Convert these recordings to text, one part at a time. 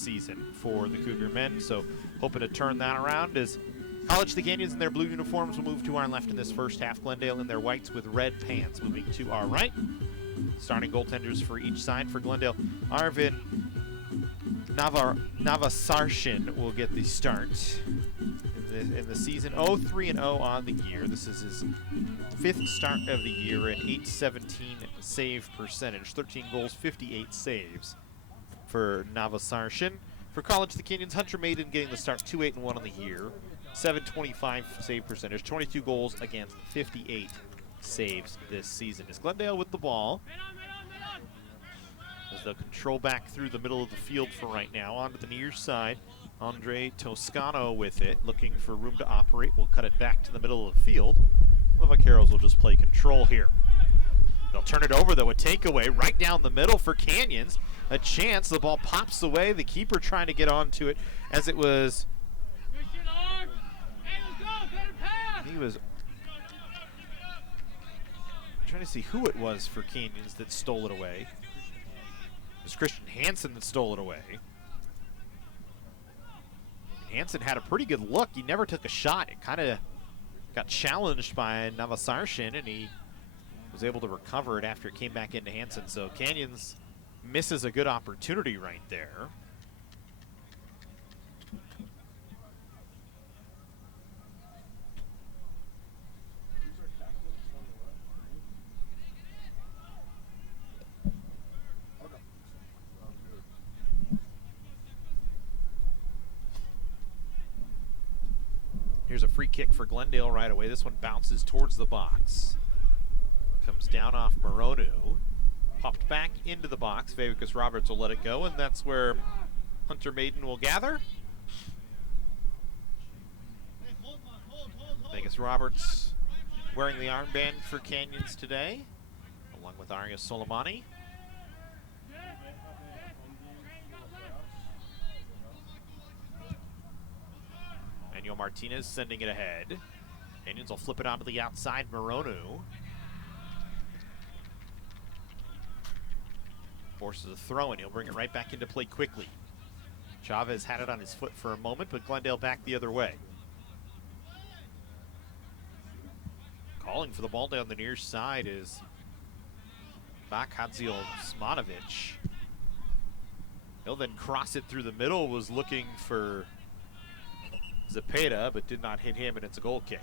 season for the Cougar men, so hoping to turn that around as College the Canyons in their blue uniforms will move to our left in this first half. Glendale in their whites with red pants moving to our right. Starting goaltenders for each side for Glendale. Arvin Navasarshin will get the start in the season. 0-3-0 on the year. This is his 5th start of the year, an .817 save percentage. 13 goals, 58 saves for Navasarshin. For College the Canyons, Hunter Maiden getting the start, 2-8-1 on the year. 725 save percentage, 22 goals against 58 saves this season. Is Glendale with the ball as they'll control back through the middle of the field for right now. Onto the near side, Andre Toscano with it, looking for room to operate. We'll cut it back to the middle of the field. The Vaqueros will just play control here. They'll turn it over, though, a takeaway right down the middle for Canyons. A chance, the ball pops away. The keeper trying to get onto it as it was... He was trying to see who it was for Canyons that stole it away. It was Christian Hansen that stole it away. Hansen had a pretty good look. He never took a shot. It kind of got challenged by Navasarshin, and he was able to recover it after it came back into Hansen. So Canyons misses a good opportunity right there. Here's a free kick for Glendale right away. This one bounces towards the box. Comes down off Moronu. Popped back into the box. Vegas Roberts will let it go, and that's where Hunter Maiden will gather. Vegas Roberts wearing the armband for Canyons today, along with Arya Soleimani. Manuel Martinez sending it ahead. Canyons will flip it onto the outside. Moronu forces a throw, and he'll bring it right back into play quickly. Chavez had it on his foot for a moment, but Glendale back the other way. Calling for the ball down the near side is Bakhadzil Smanovic. He'll then cross it through the middle, was looking for Zepeda, but did not hit him, and it's a goal kick.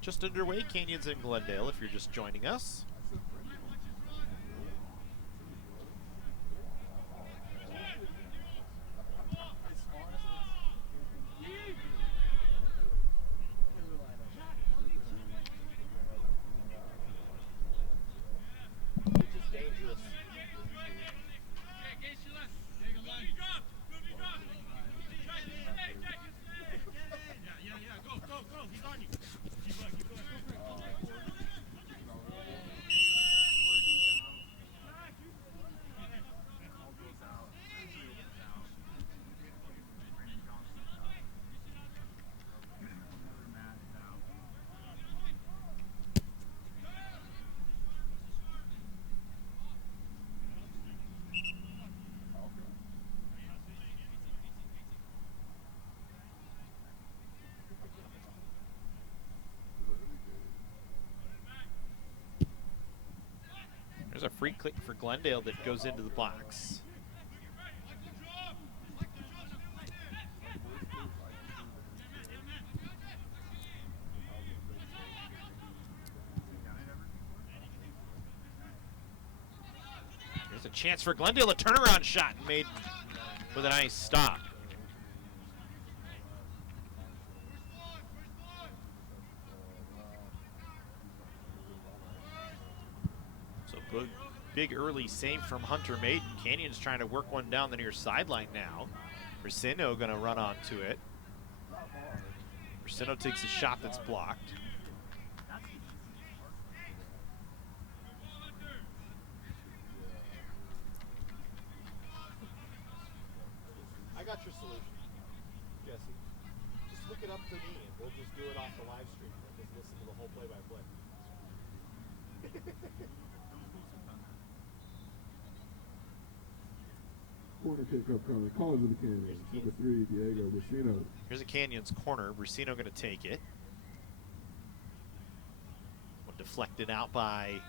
Just underway, Canyons in Glendale, if you're just joining us. There's a free kick for Glendale that goes into the box. There's a chance for Glendale, a turnaround shot made with a nice stop. Big early save from Hunter Maiden. Canyons trying to work one down the near sideline now. Racino going to run onto it. Racino takes a shot that's blocked. I got your solution, Jesse. Just hook it up to me, and we'll just do it off the live stream. We'll just listen to the whole play-by-play. Corner kick upcoming. College of the Canyons. Number 3, Diego Brasino. Here's a Canyons corner. Brasino going to take it. One deflected out by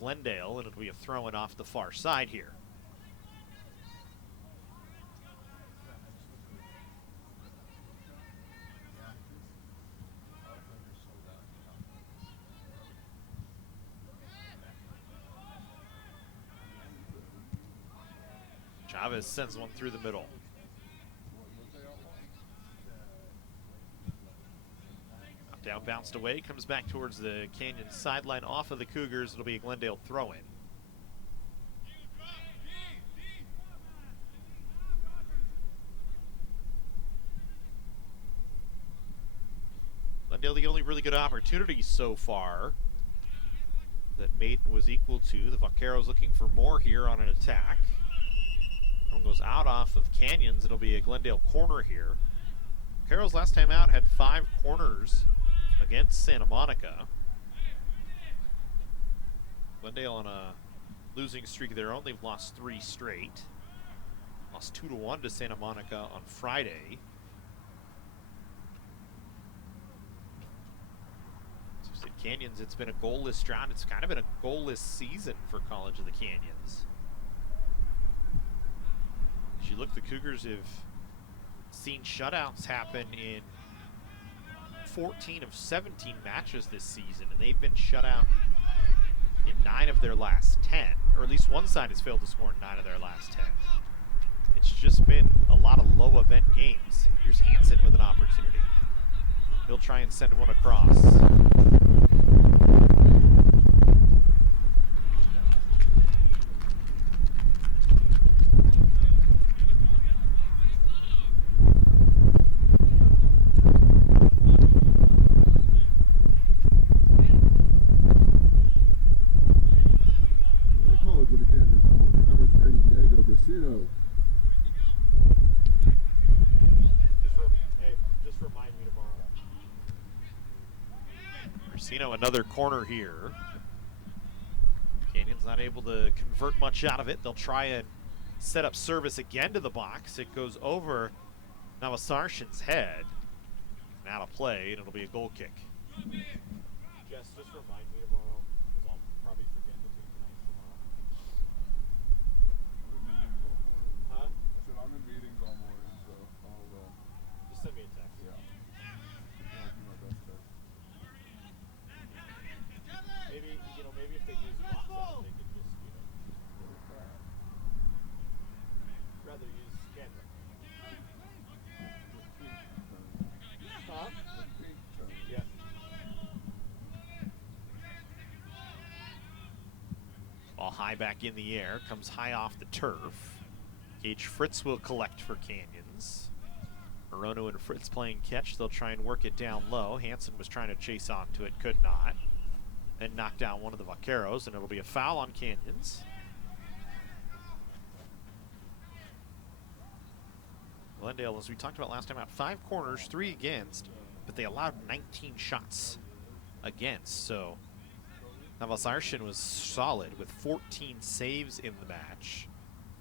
Glendale, and it'll be a throw-in off the far side here. Chavez sends one through the middle. Down, bounced away, comes back towards the Canyon sideline off of the Cougars. It'll be a Glendale throw-in. Glendale, the only really good opportunity so far that Maiden was equal to. The Vaqueros looking for more here on an attack. One goes out off of Canyons. It'll be a Glendale corner here. Vaqueros last time out had 5 corners against Santa Monica. Glendale on a losing streak of their own. They've lost 3 straight. Lost 2-1 to Santa Monica on Friday. So Canyons, it's been a goalless drought. It's kind of been a goalless season for College of the Canyons. As you look, the Cougars have seen shutouts happen in 14 of 17 matches this season, and they've been shut out in 9 of their last 10, or at least one side has failed to score in 9 of their last 10. It's just been a lot of low event games. Here's Hansen with an opportunity. He'll try and send one across. Another corner here. Canyon's not able to convert much out of it. They'll try and set up service again to the box. It goes over Navasarshan's head and out of play, and it'll be a goal kick. Jess, just remind me tomorrow, because I'll probably forget to take tonight's tomorrow. Huh? I said I'm in meetings all morning, so I'll just send me a text. Yeah. I'll do my best text. Maybe, maybe if they use WhatsApp, they could just, rather use Canva. Huh? Yeah. Ball high back in the air, comes high off the turf. Gage Fritz will collect for Canyons. Morono and Fritz playing catch. They'll try and work it down low. Hansen was trying to chase onto it, could not. And knock down one of the Vaqueros, and it'll be a foul on Canyons. Glendale, as we talked about last time out, 5 corners, 3 against, but they allowed 19 shots against. So Navasarshan was solid with 14 saves in the match.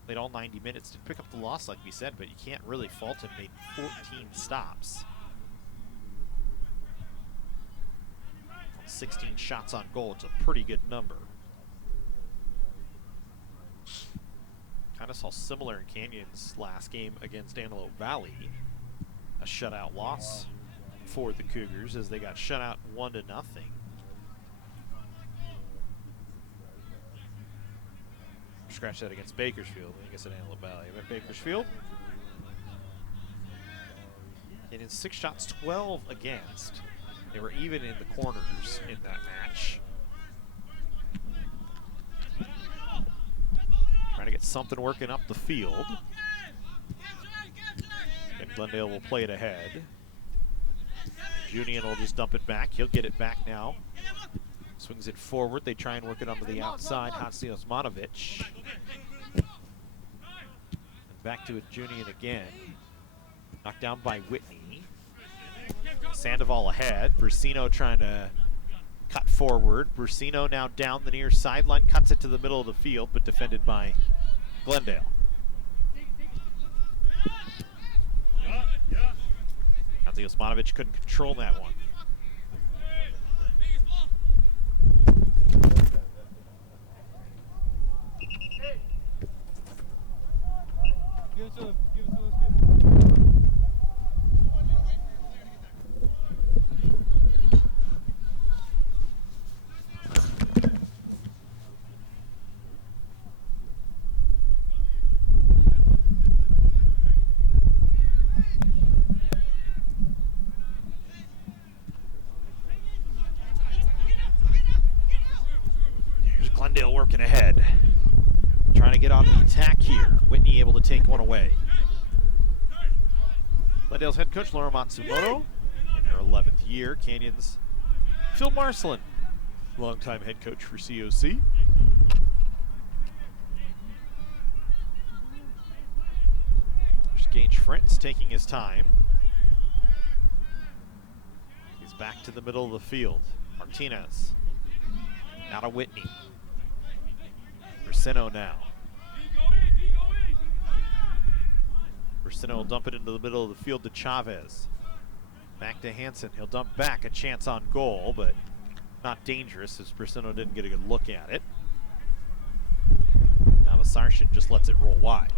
Played all 90 minutes, did pick up the loss like we said, but you can't really fault him. Made 14 stops. 16 shots on goal. It's a pretty good number. Kind of saw similar in Canyon's last game against Antelope Valley. A shutout loss for the Cougars as they got shut out 1-0. Scratch that against Bakersfield. I guess at Antelope Valley. At Bakersfield. And in 6 shots, 12 against. They were even in the corners in that match. Trying to get something working up the field. And Glendale will play it ahead. Junian will just dump it back. He'll get it back now. Swings it forward. They try and work it onto the outside. Hatsios Monovic. And back to it, Junian again. Knocked down by Whitney. Sandoval ahead. Brusino trying to cut forward. Brusino now down the near sideline, cuts it to the middle of the field, but defended by Glendale. Hansi Osmanovic couldn't control that one. Give it to him. Here's Glendale working ahead. Trying to get on the attack here. Whitney able to take one away. Glendale's head coach, Laura Matsumoto, in her 11th year. Canyon's Phil Marcelin, longtime head coach for COC. There's Gage Fritz taking his time. He's back to the middle of the field. Martinez. Now to Whitney. Brusino now. Brusino will dump it into the middle of the field to Chavez. Back to Hansen. He'll dump back, a chance on goal, but not dangerous as Brusino didn't get a good look at it. Now Vasarshin just lets it roll wide.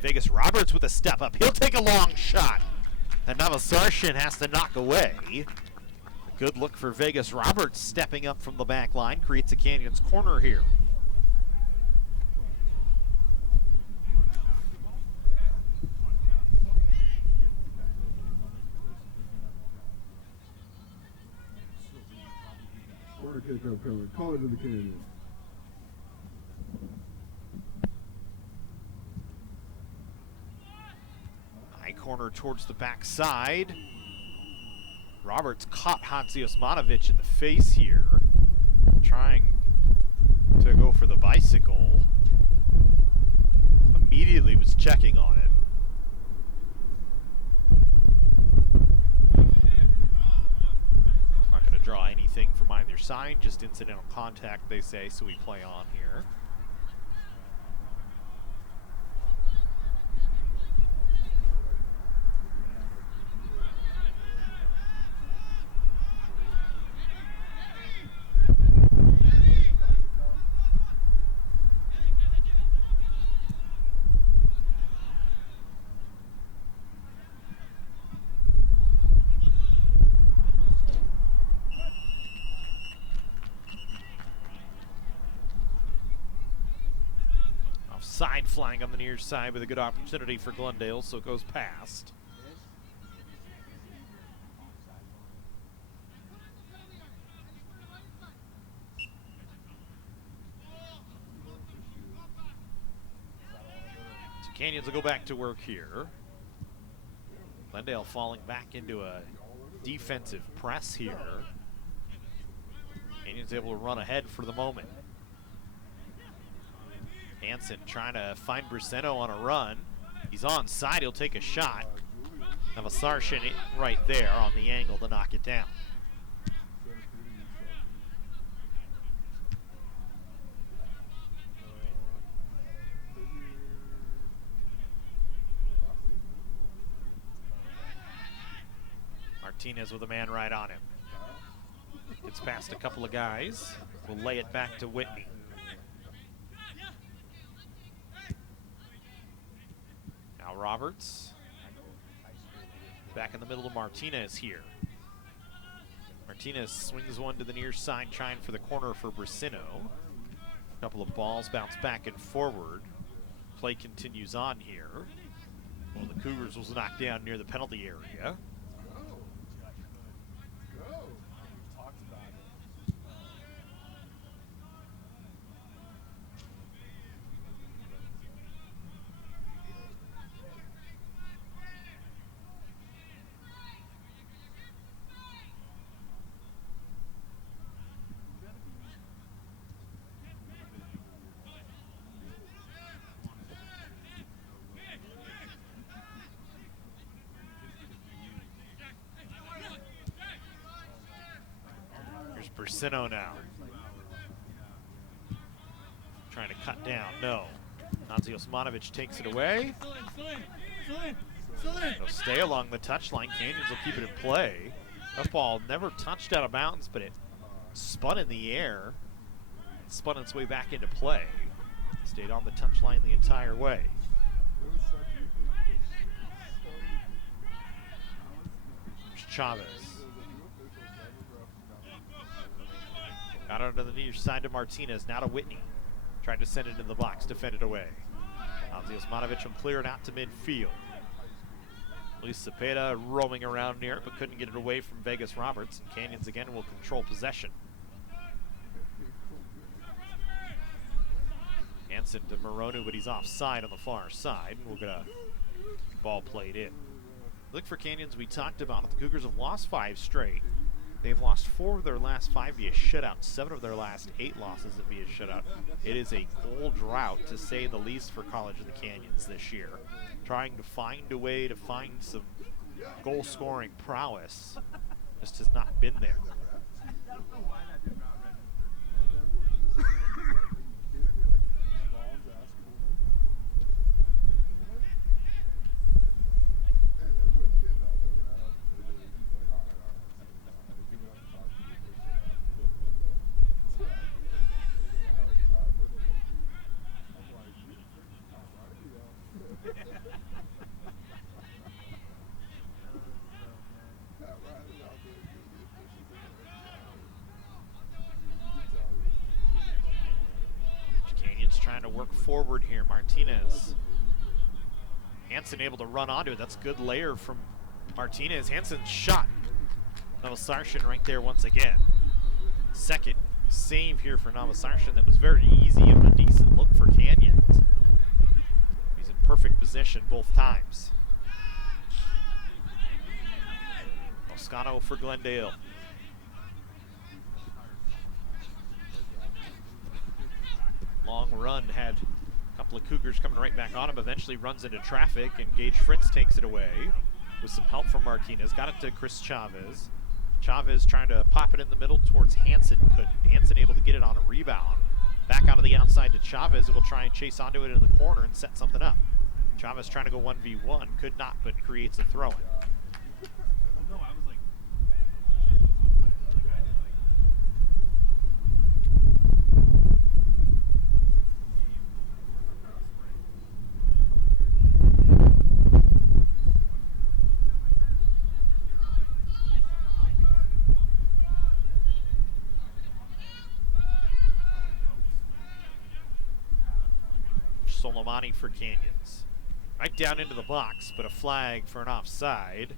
Vegas Roberts with a step up. He'll take a long shot. And now Vasarshin has to knock away. A good look for Vegas Roberts stepping up from the back line. Creates a Canyons corner here. Corner kickoff coming. College of the Canyons. Corner towards the backside. Roberts caught Hansi Osmanovic in the face here, trying to go for the bicycle. Immediately was checking on him. Not going to draw anything from either side, just incidental contact, they say, so we play on here. Side flying on the near side with a good opportunity for Glendale, so it goes past. So Canyons will go back to work here. Glendale falling back into a defensive press here. Canyons able to run ahead for the moment. Hansen trying to find Brusino on a run. He's onside, he'll take a shot. Now Vasarshin right there on the angle to knock it down. Martinez with a man right on him. Gets past a couple of guys. Will lay it back to Whitney. Roberts. Back in the middle to Martinez here. Martinez swings one to the near side, trying for the corner for Brasino. A couple of balls bounce back and forward. Play continues on here. Well, the Cougars was knocked down near the penalty area. Brasino now. Trying to cut down. No. Nazi Osmanovic takes it away. It'll stay along the touchline. Canyons will keep it in play. That ball never touched out of bounds, but it spun in the air. It spun its way back into play. Stayed on the touchline the entire way. There's Chavez. Got it on the near side to Martinez, now to Whitney. Tried to send it into the box, defended away. Nazi Osmanovic will clear it out to midfield. Luis Cepeda roaming around near it, but couldn't get it away from Vegas Roberts. And Canyons again will control possession. Hansen to Moronu, but he's offside on the far side. And we'll get a ball played in. Look for Canyons, we talked about it. The Cougars have lost 5 straight. They've lost 4 of their last 5 via shutout, 7 of their last 8 losses via shutout. It is a goal drought, to say the least, for College of the Canyons this year. Trying to find a way to find some goal-scoring prowess just has not been there. Trying to work forward here. Martinez. Hansen able to run onto it. That's a good layer from Martinez. Hansen's shot. Novosarshin right there once again. Second save here for Novosarshin that was very easy and a decent look for Canyons. He's in perfect position both times. Moscato for Glendale. Long run, had a couple of Cougars coming right back on him, eventually runs into traffic, and Gage Fritz takes it away with some help from Martinez. Got it to Chris Chavez. Chavez trying to pop it in the middle towards Hansen. Couldn't. Hansen able to get it on a rebound. Back out of the outside to Chavez, who will try and chase onto it in the corner and set something up. Chavez trying to go 1v1, could not, but creates a throw-in. Solomani for Canyons. Right down into the box, but a flag for an offside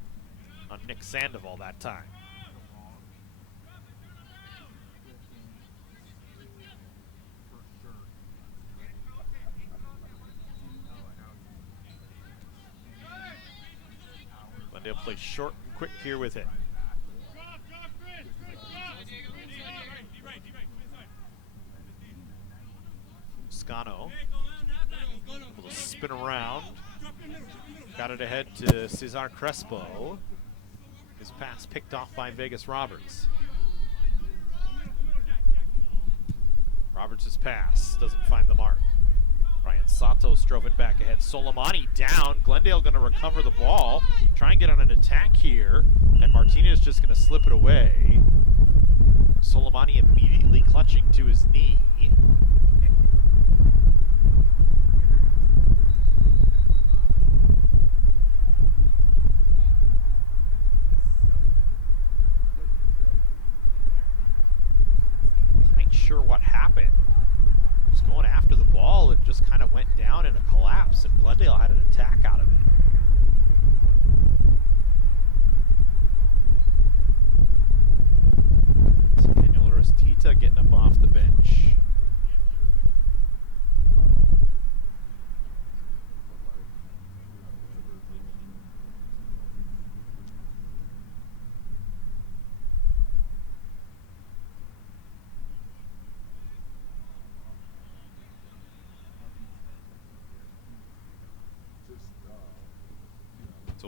on Nick Sandoval that time. Glendale plays short and quick here with it. Scano able to spin around. Got it ahead to Cesar Crespo. His pass picked off by Vegas Roberts. Roberts' pass doesn't find the mark. Ryan Santos drove it back ahead. Solomani down. Glendale going to recover the ball. Try and get on an attack here. And Martinez just going to slip it away. Solomani immediately clutching to his knee.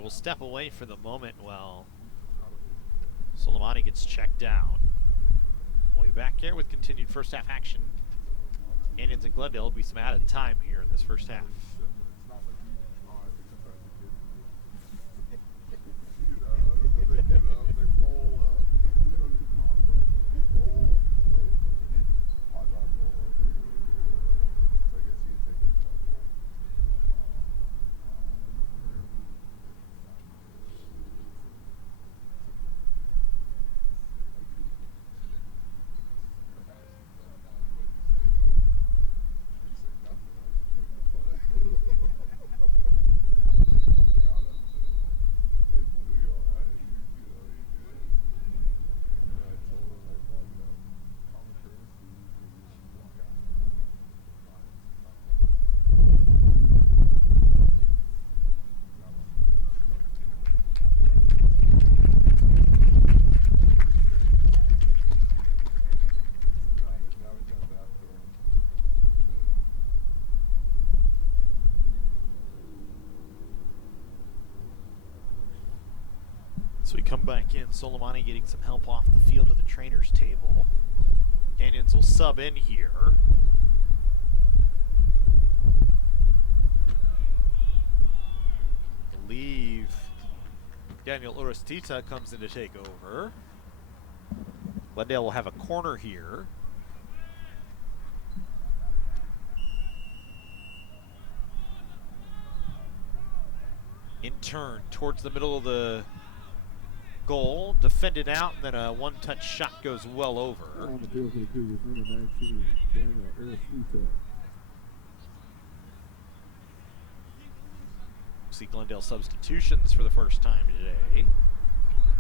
we'll step away for the moment while Soleimani gets checked down. We'll be back here with continued first half action. Canyons and Glendale will be some added time here in this first half. So we come back in, Soleimani getting some help off the field of the trainer's table. Canyons will sub in here. I believe Daniel Urastita comes in to take over. Glendale will have a corner here. In turn, towards the middle of the goal, defended out, and then a one-touch shot goes well over. On the field for the Cougars, number 19, Daniel Urastita. See Glendale substitutions for the first time today.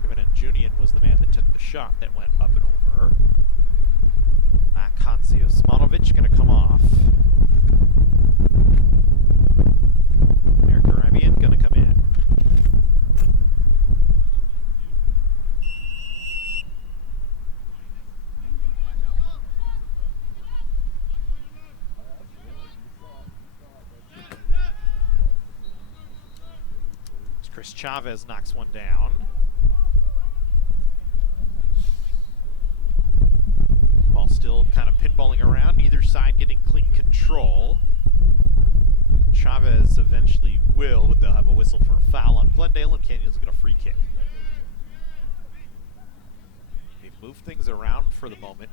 Kevin Junian was the man that took the shot that went up and over. Matt Osmanovic going to come off. Eric Arabian going to come in. Chris Chavez knocks one down. Ball still kind of pinballing around, either side getting clean control. Chavez eventually will, but they'll have a whistle for a foul on Glendale, and Canyons will get a free kick. They've moved things around for the moment.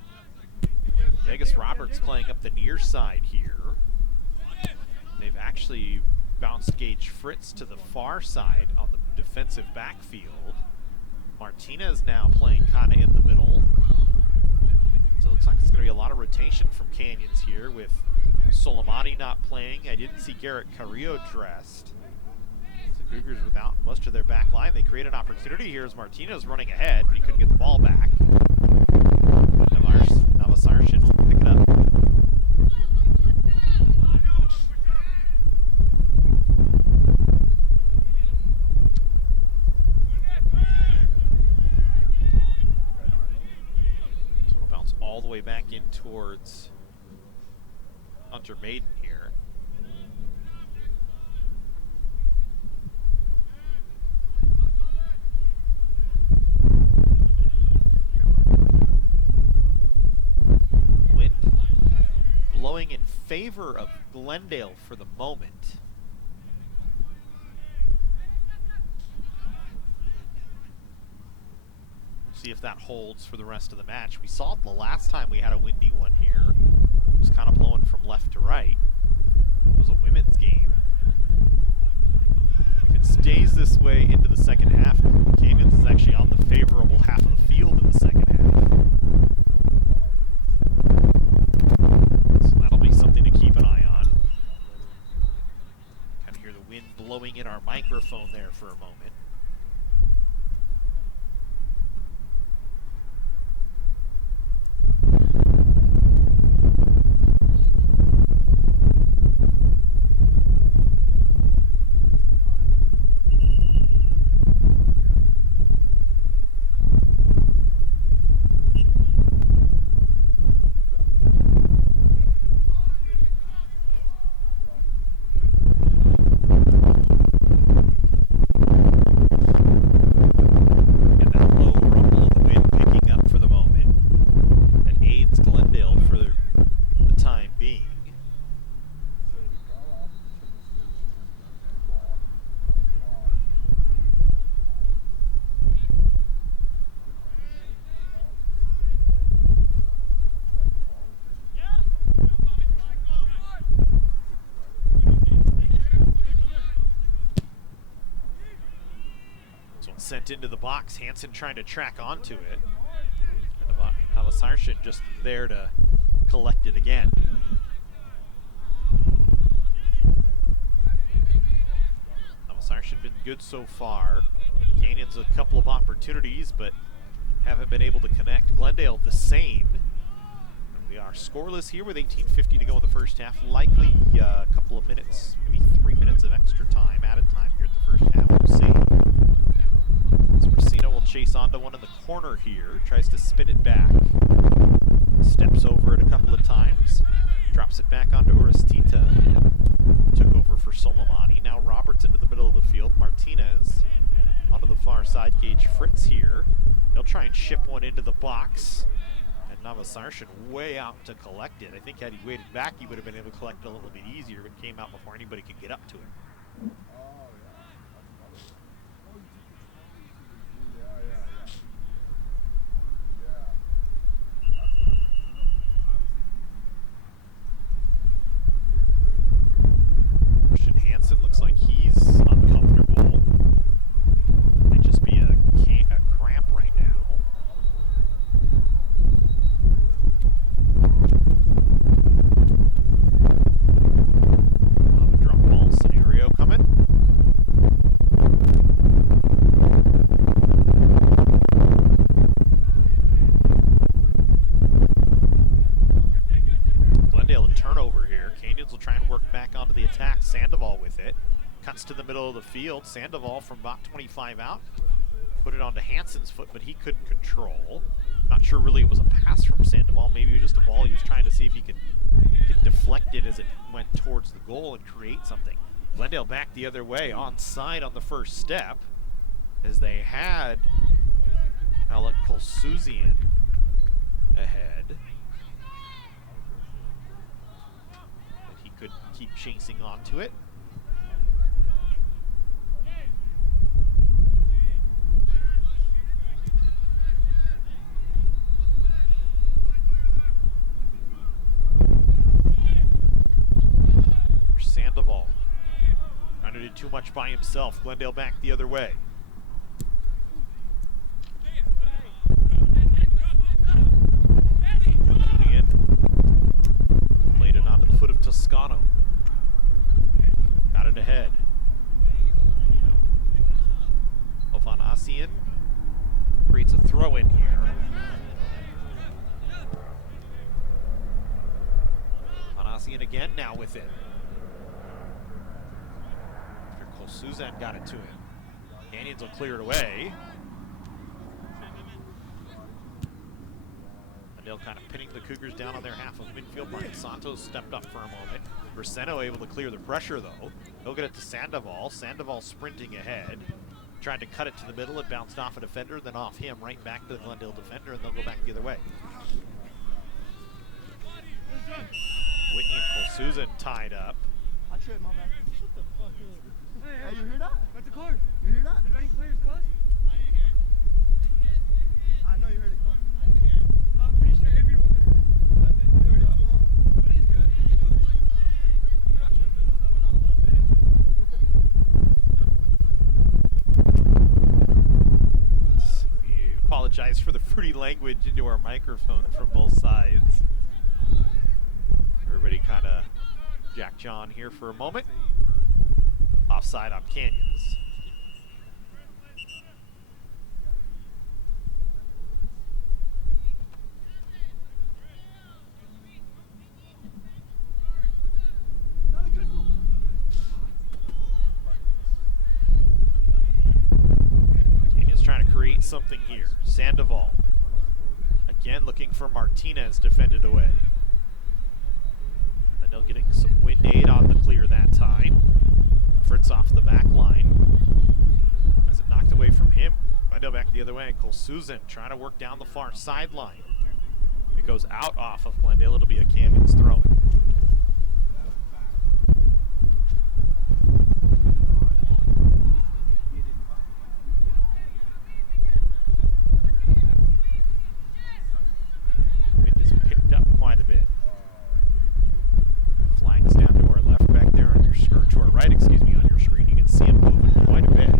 Vegas Roberts playing up the near side here. They've actually bounced Gage Fritz to the far side on the defensive backfield. Martinez now playing kind of in the middle. So it looks like there's going to be a lot of rotation from Canyons here with Soleimani not playing. I didn't see Garrett Carrillo dressed. The Cougars without most of their back line. They create an opportunity here as Martinez running ahead, but he couldn't get the ball back. Navasarshan will pick it up. All the way back in towards Hunter Maiden here. Wind blowing in favor of Glendale for the moment. See if that holds for the rest of the match. We saw it the last time we had a windy one here. It was kind of blowing from left to right. It was a women's game. If it stays this way into the second half, Canyons is actually on the favorable half of the field in the second half. So that'll be something to keep an eye on. Kind of hear the wind blowing in our microphone there for a moment. sent into the box. Hansen trying to track onto it. Navasarshan just there to collect it again. Navasarshan been good so far. Canyon's a couple of opportunities, but haven't been able to connect. Glendale the same. We are scoreless here with 18:50 to go in the first half. Likely a couple of minutes, maybe 3 minutes of extra time, added time here at the first half. We'll see. Sbracino will chase onto one in the corner here. Tries to spin it back. Steps over it a couple of times. Drops it back onto Urastita. Took over for Soleimani. Now Roberts into the middle of the field. Martinez onto the far side. Gage Fritz here. He'll try and ship one into the box. And Navasarshan way out to collect it. I think had he waited back, he would have been able to collect it a little bit easier, but came out before anybody could get up to it. Christian Hansen looks like he's uncomfortable. Might just be a cramp right now. We'll have a drop ball scenario coming. Glendale a turnover here. Canyons will try and work back onto the attack. Sandoval with it. Cuts to the middle of the field. Sandoval from about 25 out. Put it onto Hansen's foot, but he couldn't control. Not sure really it was a pass from Sandoval. Maybe it was just a ball he was trying to see if he could deflect it as it went towards the goal and create something. Glendale back the other way, onside on the first step, as they had Alec Kolsuzian ahead. But he could keep chasing onto it. Sandoval trying to do too much by himself. Glendale back the other way. Julian played it onto the foot of Toscano. Got it ahead. Ofanasian creates a throw in here. Ofanasian again now with it. Suzanne got it to him. Canyons will clear it away. Glendale kind of pinning the Cougars down on their half of midfield. Brian Santos stepped up for a moment. Braceno able to clear the pressure though. He'll get it to Sandoval. Sandoval sprinting ahead. Tried to cut it to the middle. It bounced off a defender, then off him, right back to the Glendale defender, and they'll go back the other way. Whitney and Colsuzan tied up. I tripped, my bad. Shut the fuck up. Hey, you hear that? That's a card. You hear that? Did any players close? I didn't hear it. I know you heard it call. I didn't hear it. I'm pretty sure everyone heard it. I think you heard it too long. But he's good. You're not tripping, so we're not a little bitch. We apologize for the fruity language into our microphone from both sides. Everybody kind of Jack John here for a moment. Offside on Canyons. Canyons trying to create something here. Sandoval. Again looking for Martinez, defended away. Glendale getting some wind aid on the clear that time. Fritz off the back line. As it knocked away from him. Glendale back the other way. Colsuzan trying to work down the far sideline. It goes out off of Glendale. It'll be a Canyons throw. It is picked up quite a bit. Flags down to our left back there on your screen, to our right, excuse me, on your screen. You can see him moving quite a bit.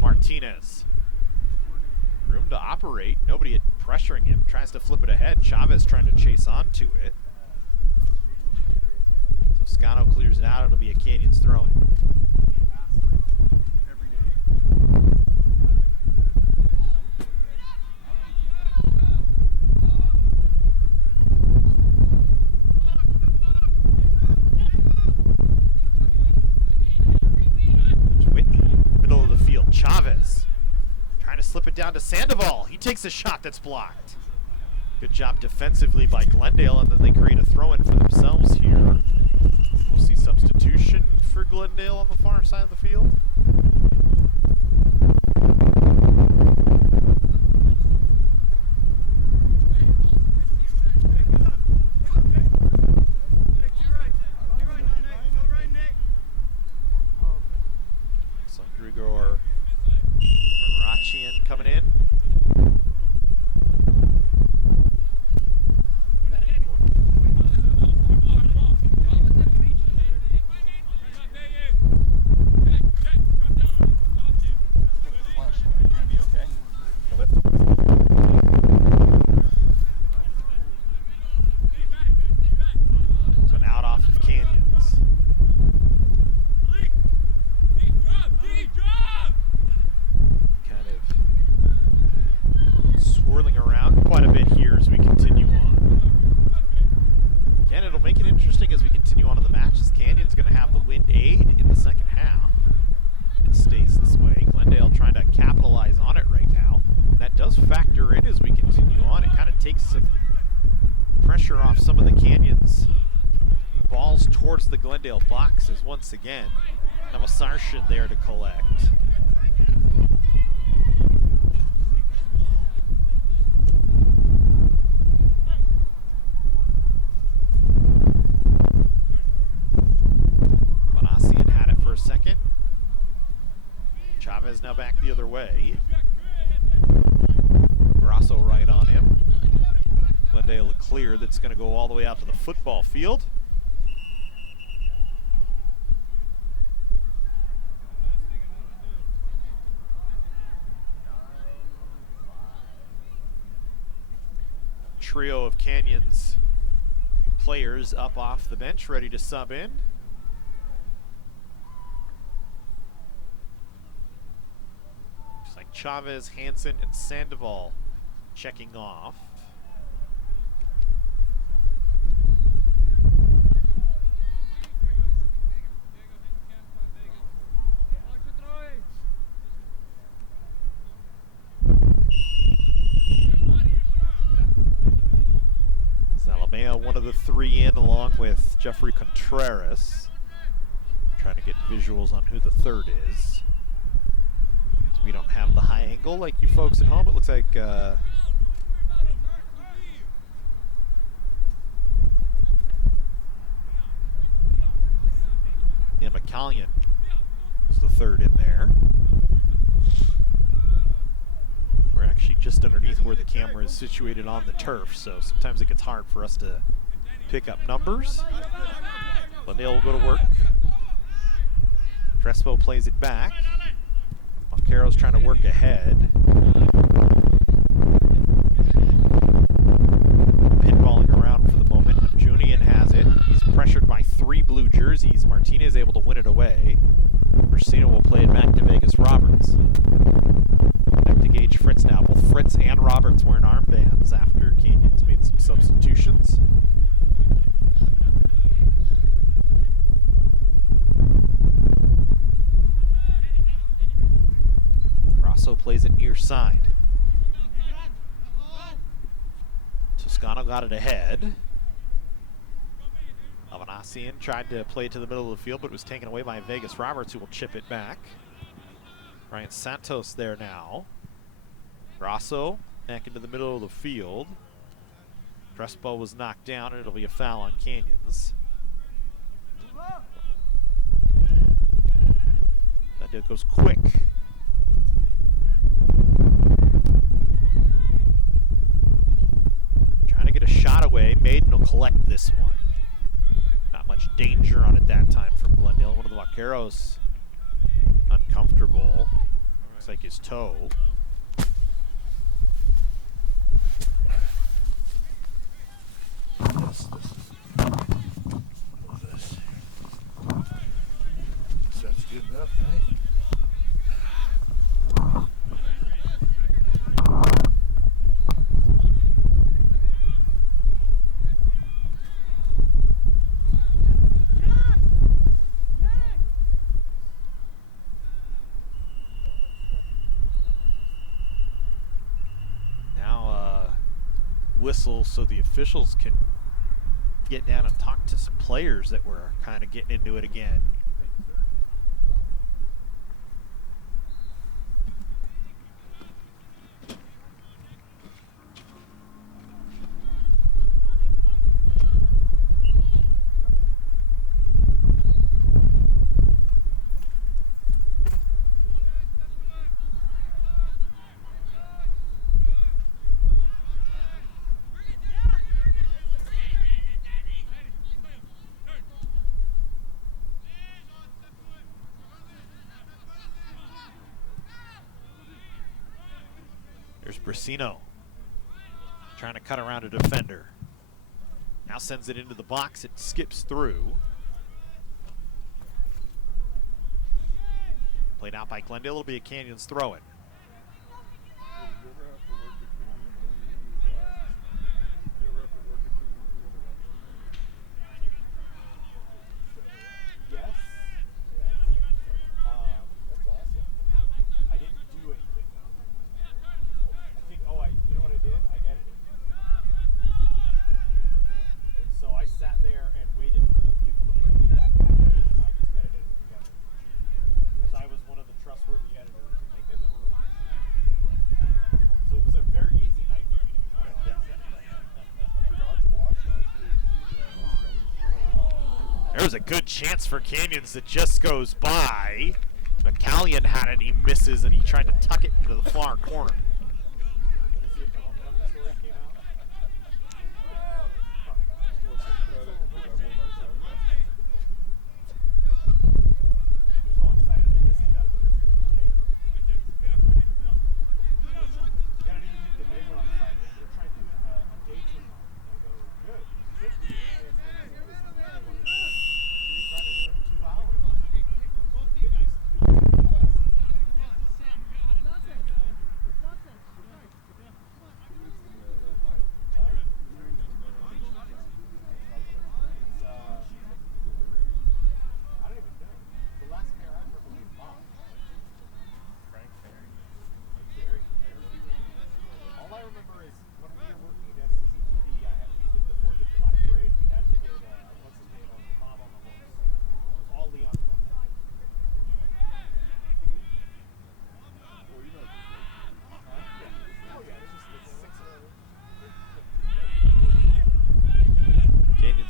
Martinez. Room to operate. Nobody pressuring him. Tries to flip it ahead. Chavez trying to chase onto it. Toscano clears it out. It'll be a Canyons throw-in. Middle of the field. Chavez trying to slip it down to Sandoval. He takes a shot that's blocked. Good job defensively by Glendale, and then they create a throw-in for themselves here. We'll see substitution for Glendale on the far side of the field. Looks like Grigor Rachian coming in. The Glendale boxes once again. Navasarshan there to collect. Bonasian had it for a second. Chavez now back the other way. Grosso right on him. Glendale a clear that's going to go all the way out to the football field. Trio of Canyons players up off the bench, ready to sub in. Just like Chavez, Hansen, and Sandoval checking off. One of the three in, along with Jeffrey Contreras. Trying to get visuals on who the third is. We don't have the high angle like you folks at home. It looks like yeah, McCallion was the third in there. We're actually just underneath where the camera is situated on the turf, so sometimes it gets hard for us to pick up numbers. Glendale will go to work. Crespo plays it back. Moncaro's trying to work ahead. Pinballing around for the moment. Junian has it. He's pressured by three blue jerseys. Martinez able to win it away. Ursino will play it back to Vegas Roberts. Back to Gage Fritz now. Both Fritz and Roberts wearing armbands after Canyons made some substitutions. Grosso plays it near side. Toscano got it ahead. Avanasian tried to play it to the middle of the field, but it was taken away by Vegas Roberts, who will chip it back. Ryan Santos there now. Grosso back into the middle of the field. Crespo was knocked down, and it'll be a foul on Canyons. That deal goes quick. Trying to get a shot away. Maiden will collect this one. Not much danger on it that time from Glendale. One of the Vaqueros uncomfortable. Looks like his toe. That's good enough, right? Now whistle so the officials can get down and talk to some players that were kind of getting into it again. There's Brasino trying to cut around a defender. Now sends it into the box. It skips through. Played out by Glendale. It'll be a Canyons throw-in. There's a good chance for Canyons that just goes by. McCallion had it, he misses, and he tried to tuck it into the far corner.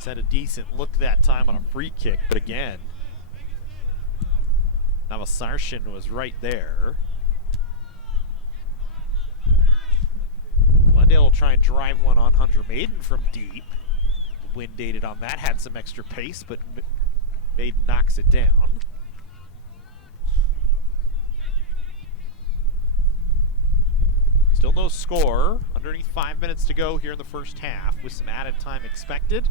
Had a decent look that time on a free kick, but again, Navasarshan was right there. Glendale will try and drive one on Hunter Maiden from deep. The wind dated on that, had some extra pace, but Maiden knocks it down. Still no score. Underneath 5 minutes to go here in the first half with some added time expected.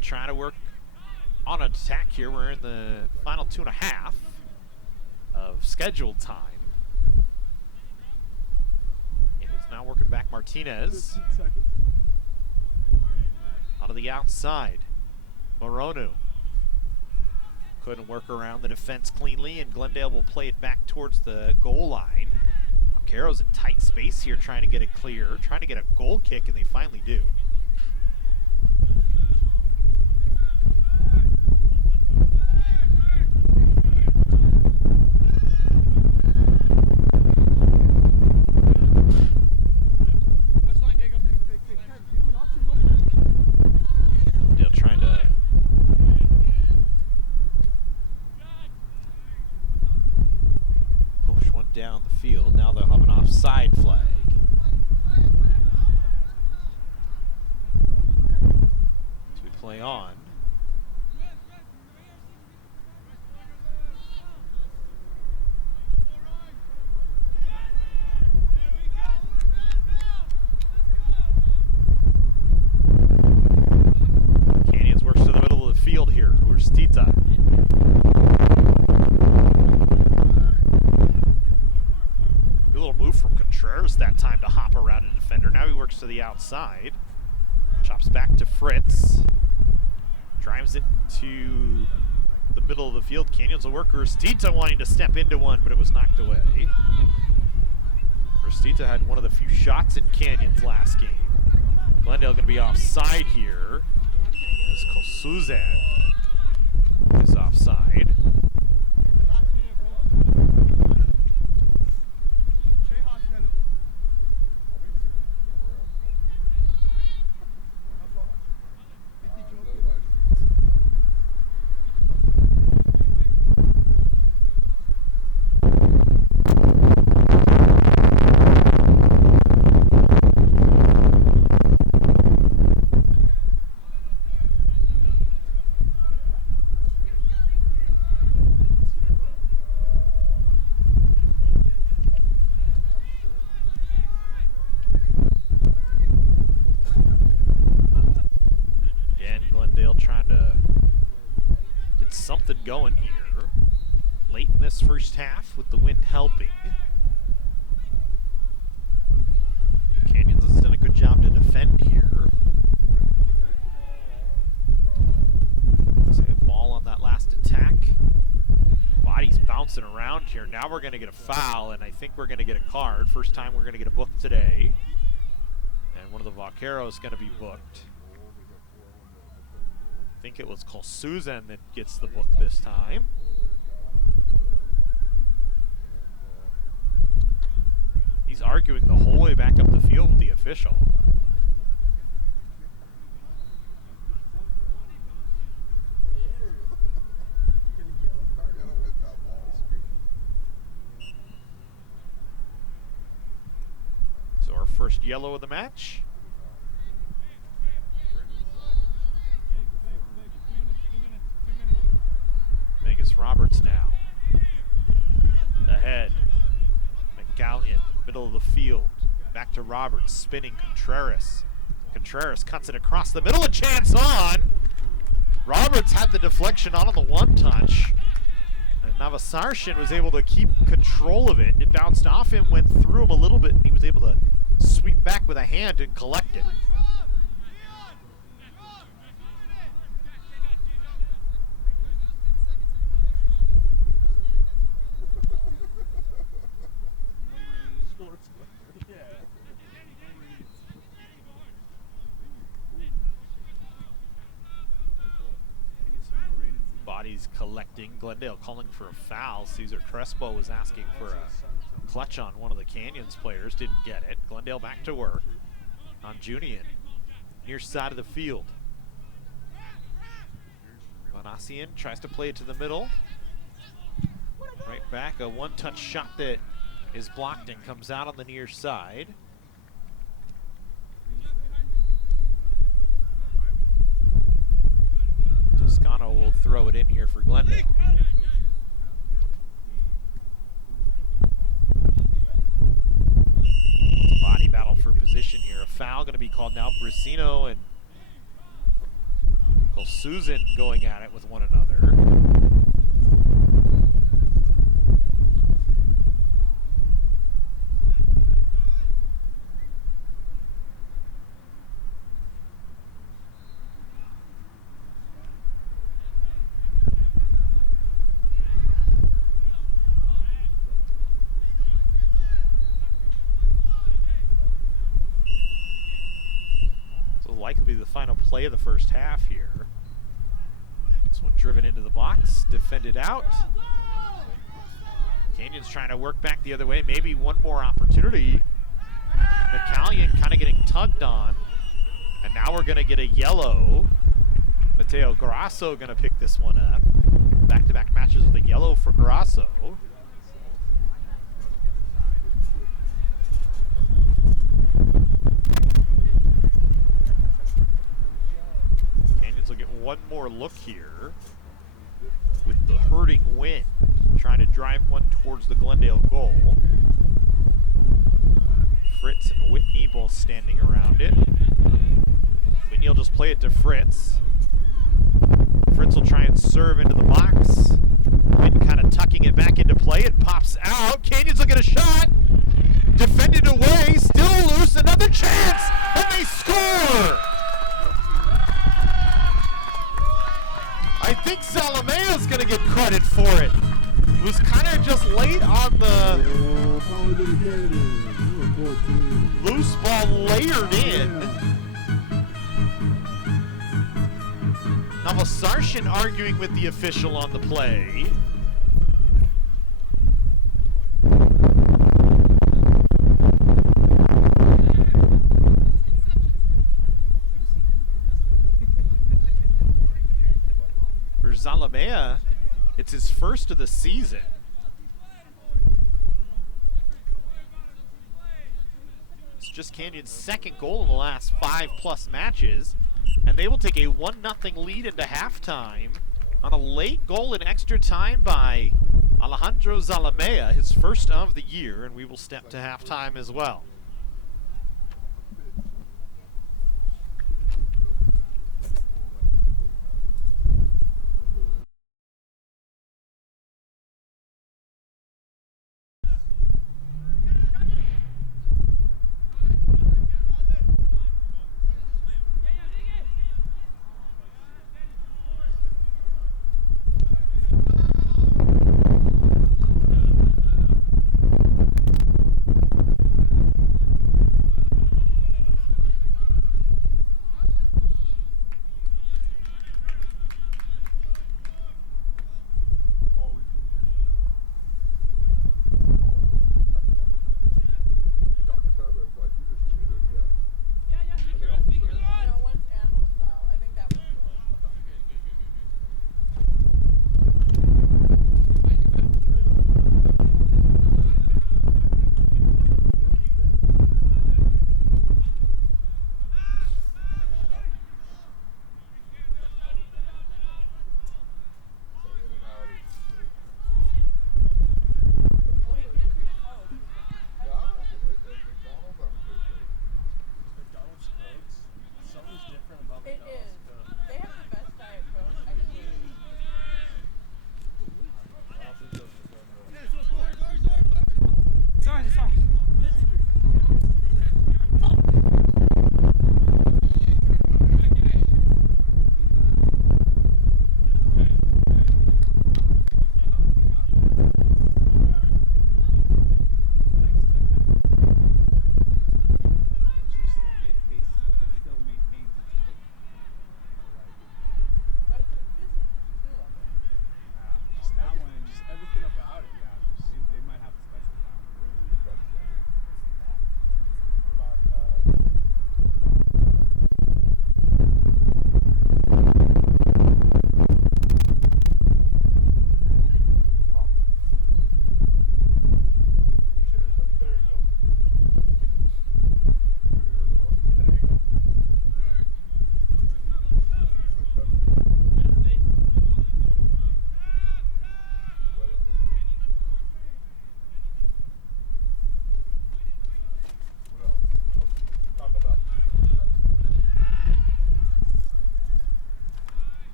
trying to work on an attack here. We're in the final 2.5 of scheduled time. And it's now working back Martinez. 15 seconds. Out of the outside. Moronu couldn't work around the defense cleanly, and Glendale will play it back towards the goal line. Vaqueros in tight space here trying to get it clear, trying to get a goal kick, and they finally do. Glendale trying to push one down the field. Now they'll have an offside flag. As we play on. Canyons works to the middle of the field here. Urstita. A little move from Contreras that time to hop around a defender. Now he works to the outside. Chops back to Fritz. Drives it to the middle of the field. Canyons will work. Urstita wanting to step into one, but it was knocked away. Urstita had one of the few shots in Canyons last game. Glendale going to be offside here. As Kosuzan is offside. Trying to get something going here late in this first half with the wind helping. Canyons has done a good job to defend here. See a ball on that last attack. Body's bouncing around here. Now we're going to get a foul, and I think we're going to get a card. First time we're going to get a book today. And one of the Vaqueros is going to be booked. I think it was Kosuzan that gets the book this time. He's arguing the whole way back up the field with the official. So our first yellow of the match. Roberts now. Ahead. McGallion, middle of the field. Back to Roberts, spinning Contreras. Contreras cuts it across the middle, a chance on! Roberts had the deflection on the one touch. And Navasarshin was able to keep control of it. It bounced off him, went through him a little bit, and he was able to sweep back with a hand and collect it. Bodies collecting. Glendale calling for a foul. Cesar Crespo was asking for a clutch on one of the Canyons players. Didn't get it. Glendale back to work on Junian. Near side of the field. Vanasian tries to play it to the middle. Right back. A one-touch shot that is blocked and comes out on the near side. Toscano will throw it in here for Glendale. Body battle for position here. A foul going to be called now. Brasino and Michael Susan going at it with one another. Likely be the final play of the first half here. This one driven into the box, defended out. Canyon's trying to work back the other way. Maybe one more opportunity. McCallion kind of getting tugged on. And now we're going to get a yellow. Mateo Grasso going to pick this one up. Back-to-back matches with a yellow for Grasso. Will get one more look here with the hurting wind, trying to drive one towards the Glendale goal. Fritz and Whitney both standing around it. Whitney will just play it to Fritz. Fritz will try and serve into the box. Wind kind of tucking it back into play. It pops out. Canyons will get a shot. Defended away, still loose, another chance, and they score! I think Zalamea's going to get credit for it. Was kind of just late on the loose ball layered in. Navasarshan arguing with the official on the play. Zalamea, it's his first of the season. It's just Canyon's second goal in the last 5+ matches, and they will take a 1-0 lead into halftime on a late goal in extra time by Alejandro Zalamea, his first of the year, and we will step to halftime as well.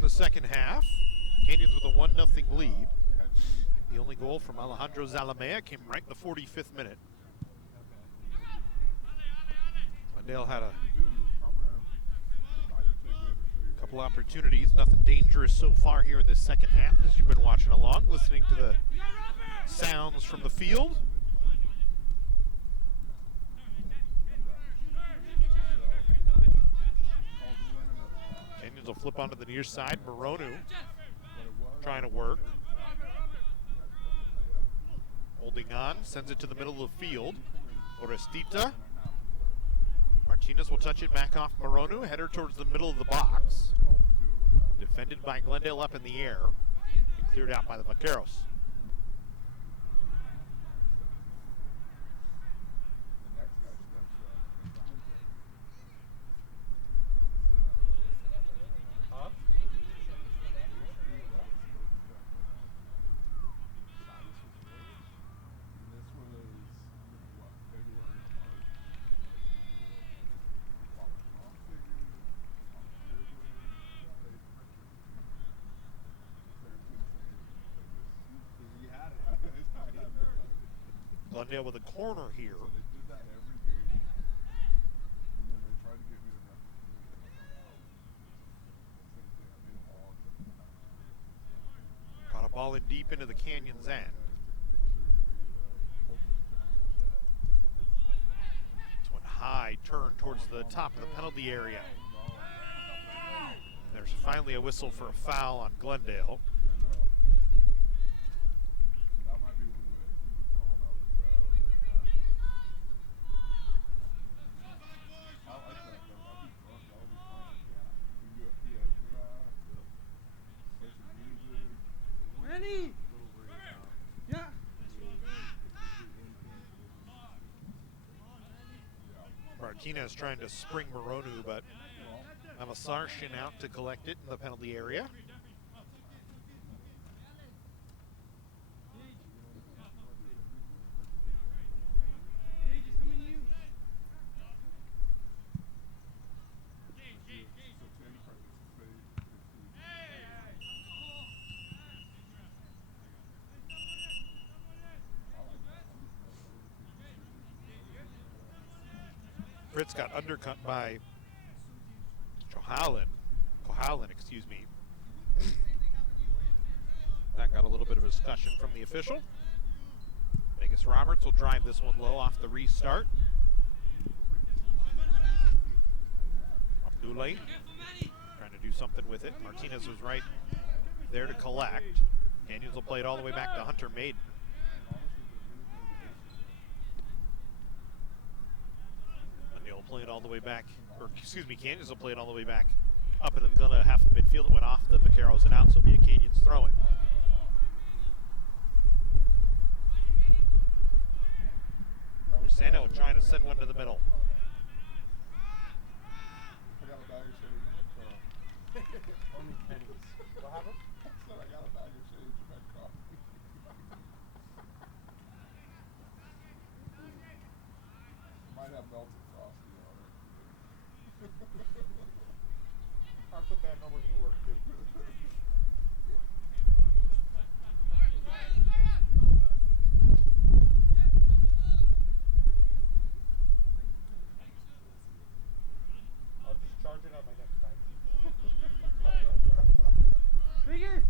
in the second half. Canyons with a 1-0 lead. The only goal from Alejandro Zalamea came right in the 45th minute. Glendale had a couple opportunities, nothing dangerous so far here in this second half as you've been watching along, listening to the sounds from the field. Canyons will flip onto the near side. Moronu trying to work. Holding on, sends it to the middle of the field. Orestita. Martinez will touch it back off Moronu, header towards the middle of the box. Defended by Glendale up in the air. And cleared out by the Vaqueros. Glendale with a corner here. Got a ball in deep into the Canyons end. This one high, turn towards the top of the penalty area. There's finally a whistle for a foul on Glendale. Yeah. Martinez trying to spring Moronu, but Avasarshin out to collect it in the penalty area. Fritz got undercut by Cohalan, excuse me. That got a little bit of a discussion from the official. Vegas Roberts will drive this one low off the restart. Abdoulaye trying to do something with it. Martinez was right there to collect. Canyons will play it all the way back to Hunter Maiden. Play it all the way back, or excuse me, Canyons will play it all the way back up into the Glendale half of midfield. It went off the Vaqueros and out, so it'll be a Canyons throw it. Rosano trying to send one to the middle. I got a bag of shades in my car. Only pennies. What happened? I said I got a bag of shades in my car. Might have melted frosty on it. I put that number you work too. I'll just charge it on my next time. Figure.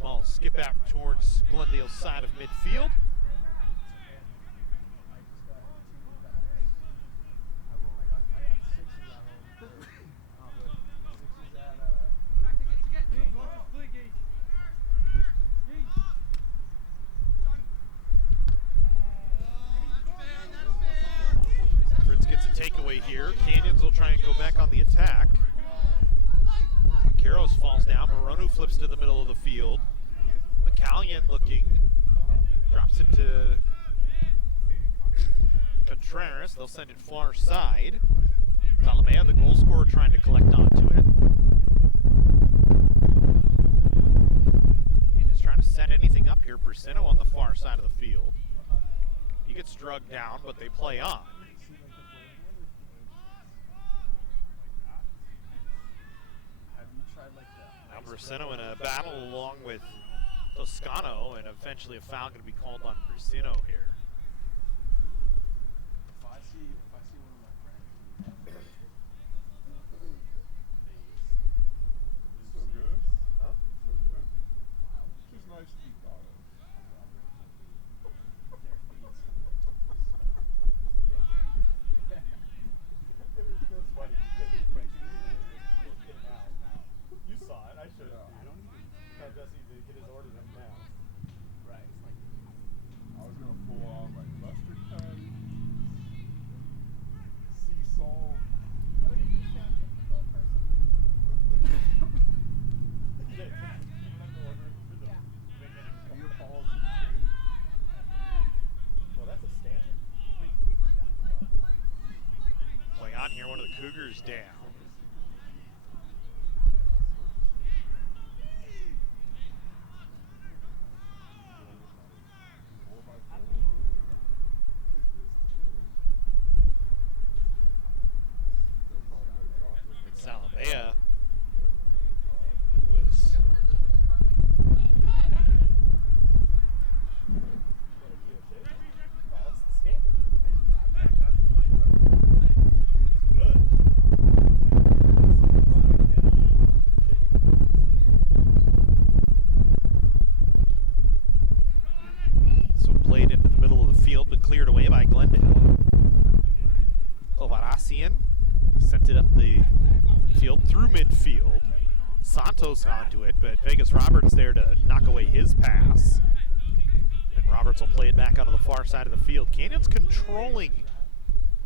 Small skip back towards Glendale's side of midfield. Fritz gets a takeaway here. Canyons will try and go back on the attack. Caros falls down. Moronu flips to the middle of the field. McCallion looking, drops it to Contreras. They'll send it far side. Zalamea, the goal scorer, trying to collect onto it. And is trying to set anything up here. Bracino on the far side of the field. He gets drugged down, but they play on. Now Bracino in a battle along with Toscano, and eventually a foul going to be called on Bracino here. If I see one of my friends. So good? Huh? So good? Just nice to be thought of. You saw it. I should have. I don't even tell Jesse to get his order them down. Right. I was gonna pull on like mustard patty, sea salt. What did you show me the little person was Yeah. Neapolitan cake. Well, that's a standard. Play on here, one of the Cougars down. Zalamea, who was That's the standard. Good. so played into the middle of the field, but cleared away by Glendale. Ovaracian sent it up the field through midfield. Santos onto it, but Vegas Roberts there to knock away his pass. And Roberts will play it back onto the far side of the field. Canyons controlling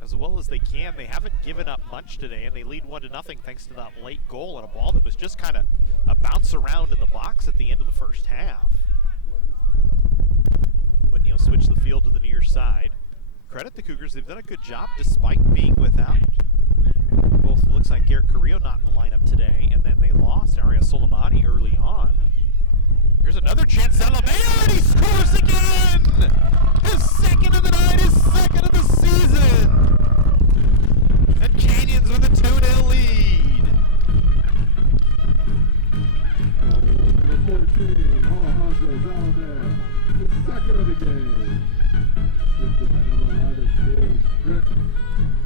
as well as they can. They haven't given up much today, and they lead 1-0 thanks to that late goal and a ball that was just kind of a bounce around in the box at the end of the first half. Whitney will switch the field to the near side. Credit the Cougars, they've done a good job despite being without both. Looks like Garrett Carrillo not in the lineup today, and then they lost Aria Soleimani early on. Here's another chance, Zalamea, and he scores again! His second of the night, his second of the season! And Canyons with a 2-0 lead. Number 14, Alejandro Zalamea, his second of the game. Assisted by number 11, James Britt.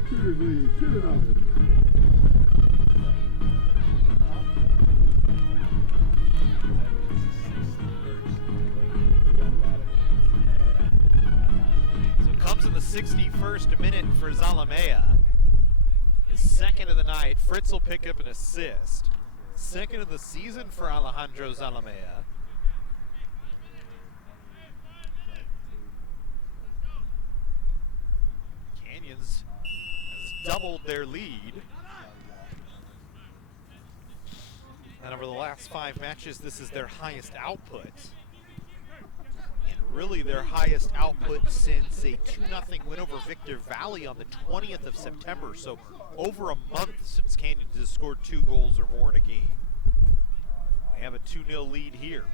Cougars lead 2-0. So it comes in the 61st minute for Zalamea. His second of the night. Fritz will pick up an assist. Second of the season for Alejandro Zalamea. Canyons has doubled their lead. And over the last 5 matches, this is their highest output. And really their highest output since a 2-0 win over Victor Valley on the 20th of September. So over a month since Canyons has scored 2 goals or more in a game. They have a 2-0 lead here.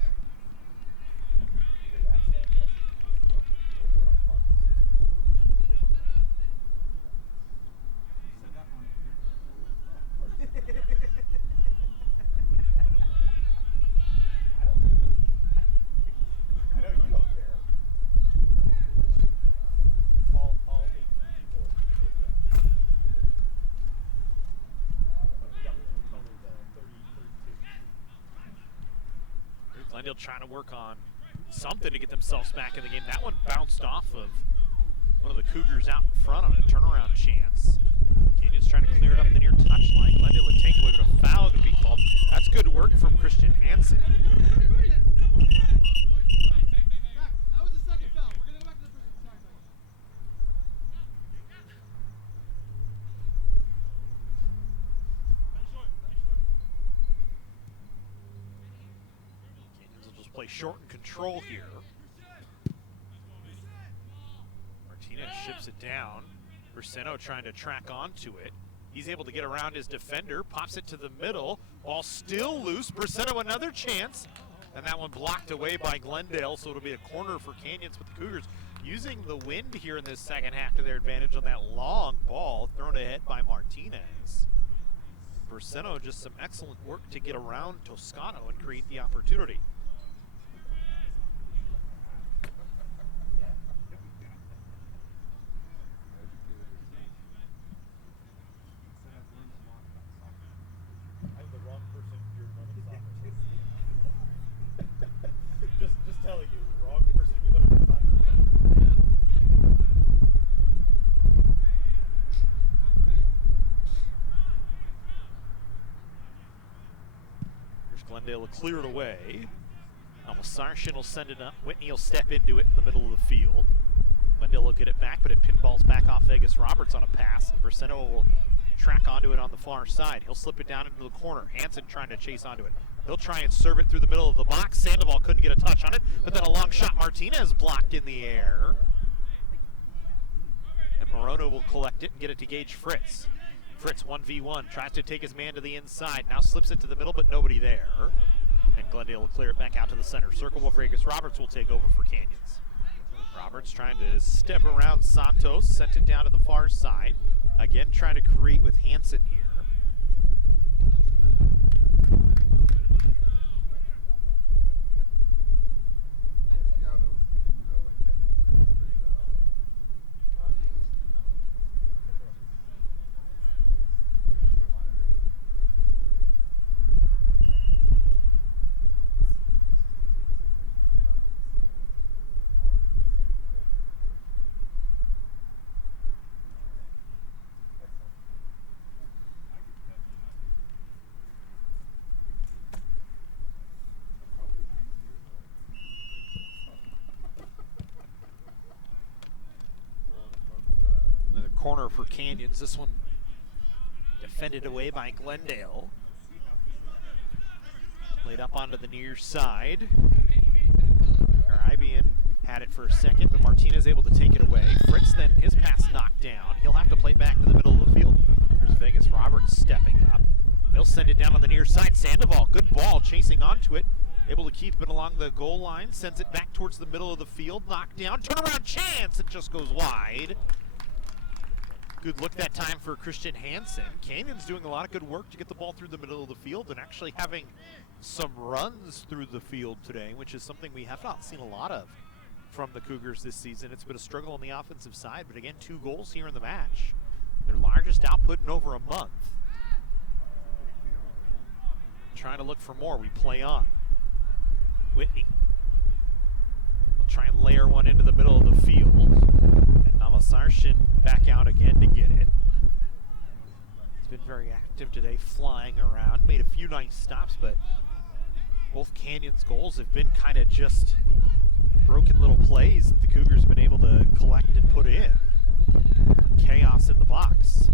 I know you don't care. All 18 people take that. Only the 30, 32. Glendale trying to work on something to get themselves back in the game. That one bounced off of one of the Cougars out in front on a turnaround chance. Canyon's trying to clear it up the near touchline. Glendale would take away, but a foul going to be called. That's good work from Christian Hansen. That was the second foul. We're going to go back to the first one. Sorry, buddy. Canyons will just play short and control here. Martinez ships it down. Braceno trying to track onto it. He's able to get around his defender, pops it to the middle. Ball still loose. Braceno another chance. And that one blocked away by Glendale, so it'll be a corner for Canyons with the Cougars using the wind here in this second half to their advantage on that long ball thrown ahead by Martinez. Braceno just some excellent work to get around Toscano and create the opportunity. I'm the wrong person here running soccer. just telling you, wrong person we learned soccer. Here's Glendale will clear it away. Almasarshin will send it up. Whitney will step into it in the middle of the field. Glendale will get it back, but it pinballs back off Vegas Roberts on a pass, and Braceno will track onto it on the far side. He'll slip it down into the corner. Hansen trying to chase onto it. He'll try and serve it through the middle of the box. Sandoval couldn't get a touch on it, but then a long shot. Martinez blocked in the air. And Morono will collect it and get it to Gage Fritz. Fritz 1v1, tries to take his man to the inside. Now slips it to the middle, but nobody there. And Glendale will clear it back out to the center circle, while Vegas Roberts will take over for Canyons. Roberts trying to step around Santos, sent it down to the far side. Again, trying to create with Hansen here. Another corner for Canyons. This one defended away by Glendale. Played up onto the near side. Caribbean had it for a second, but Martinez able to take it away. Fritz then his pass knocked down. He'll have to play back to the middle of the field. There's Vegas Roberts stepping up. He'll send it down on the near side. Sandoval, good ball, chasing onto it. Able to keep it along the goal line. Sends it back towards the middle of the field. Knocked down. Turnaround chance. It just goes wide. Good look that time for Christian Hansen. Canyon's doing a lot of good work to get the ball through the middle of the field and actually having some runs through the field today, which is something we have not seen a lot of from the Cougars this season. It's been a struggle on the offensive side, but again, 2 goals here in the match. Their largest output in over a month. Trying to look for more. We play on. Whitney will try and layer one into the middle of the field. And Namasarshin back out again to get it. He's been very active today, flying around. Made a few nice stops, but both Canyons goals have been kind of just broken little plays that the Cougars have been able to collect and put in. Chaos in the box.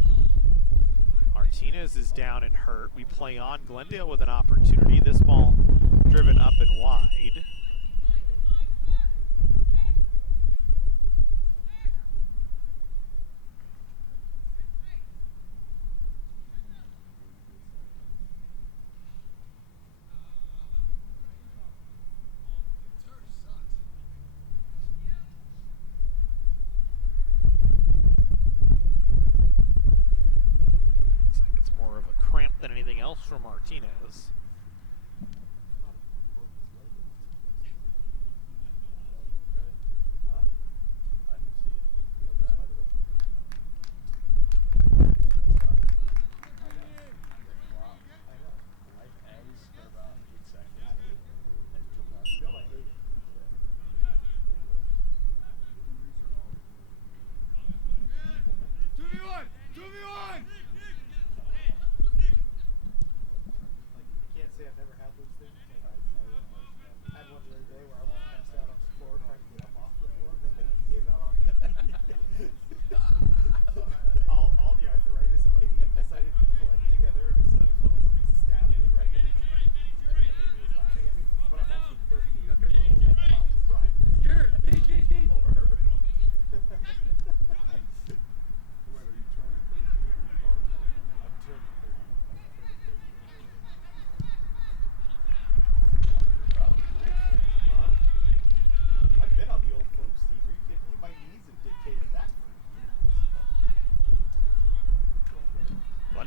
Martinez is down and hurt. We play on. Glendale with an opportunity. This ball driven up and wide. Than anything else from Martinez.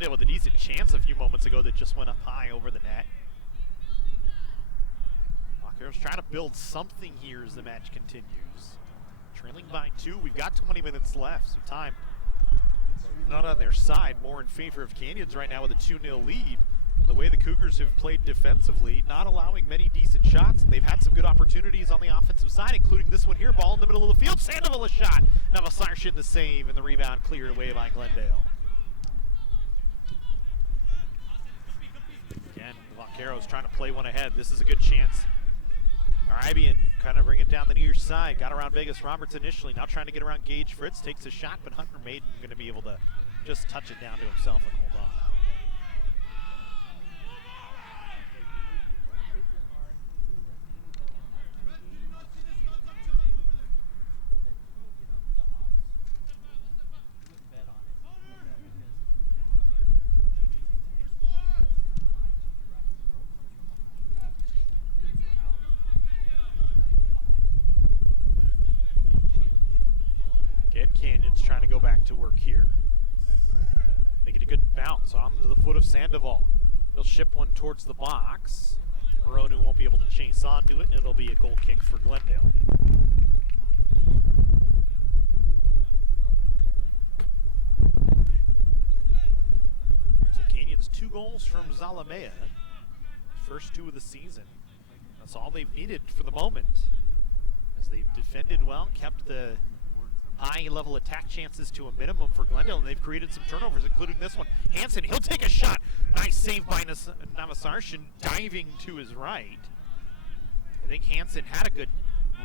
Glendale with a decent chance a few moments ago that just went up high over the net. Vaqueros trying to build something here as the match continues. Trailing by 2, we've got 20 minutes left, so time not on their side, more in favor of Canyons right now with a 2-0 lead. The way the Cougars have played defensively, not allowing many decent shots. They've had some good opportunities on the offensive side, including this one here. Ball in the middle of the field. Sandoval a shot. Navasarshan the save, and the rebound cleared away by Glendale. Again, the Vaqueros trying to play one ahead. This is a good chance. Arabian kind of bring it down the near side. Got around Vegas Roberts initially. Now trying to get around Gage Fritz. Takes a shot, but Hunter Maiden going to be able to just touch it down to himself and hold on. Again, Canyons trying to go back to work here. Making a good bounce onto the foot of Sandoval. They'll ship one towards the box. Moronu won't be able to chase onto it, and it'll be a goal kick for Glendale. So Canyons 2 goals from Zalamea. First 2 of the season. That's all they've needed for the moment. As they've defended well, kept the high-level attack chances to a minimum for Glendale, and they've created some turnovers, including this one. Hansen, he'll take a shot. Nice save by Navasarshan, diving to his right. I think Hansen had a good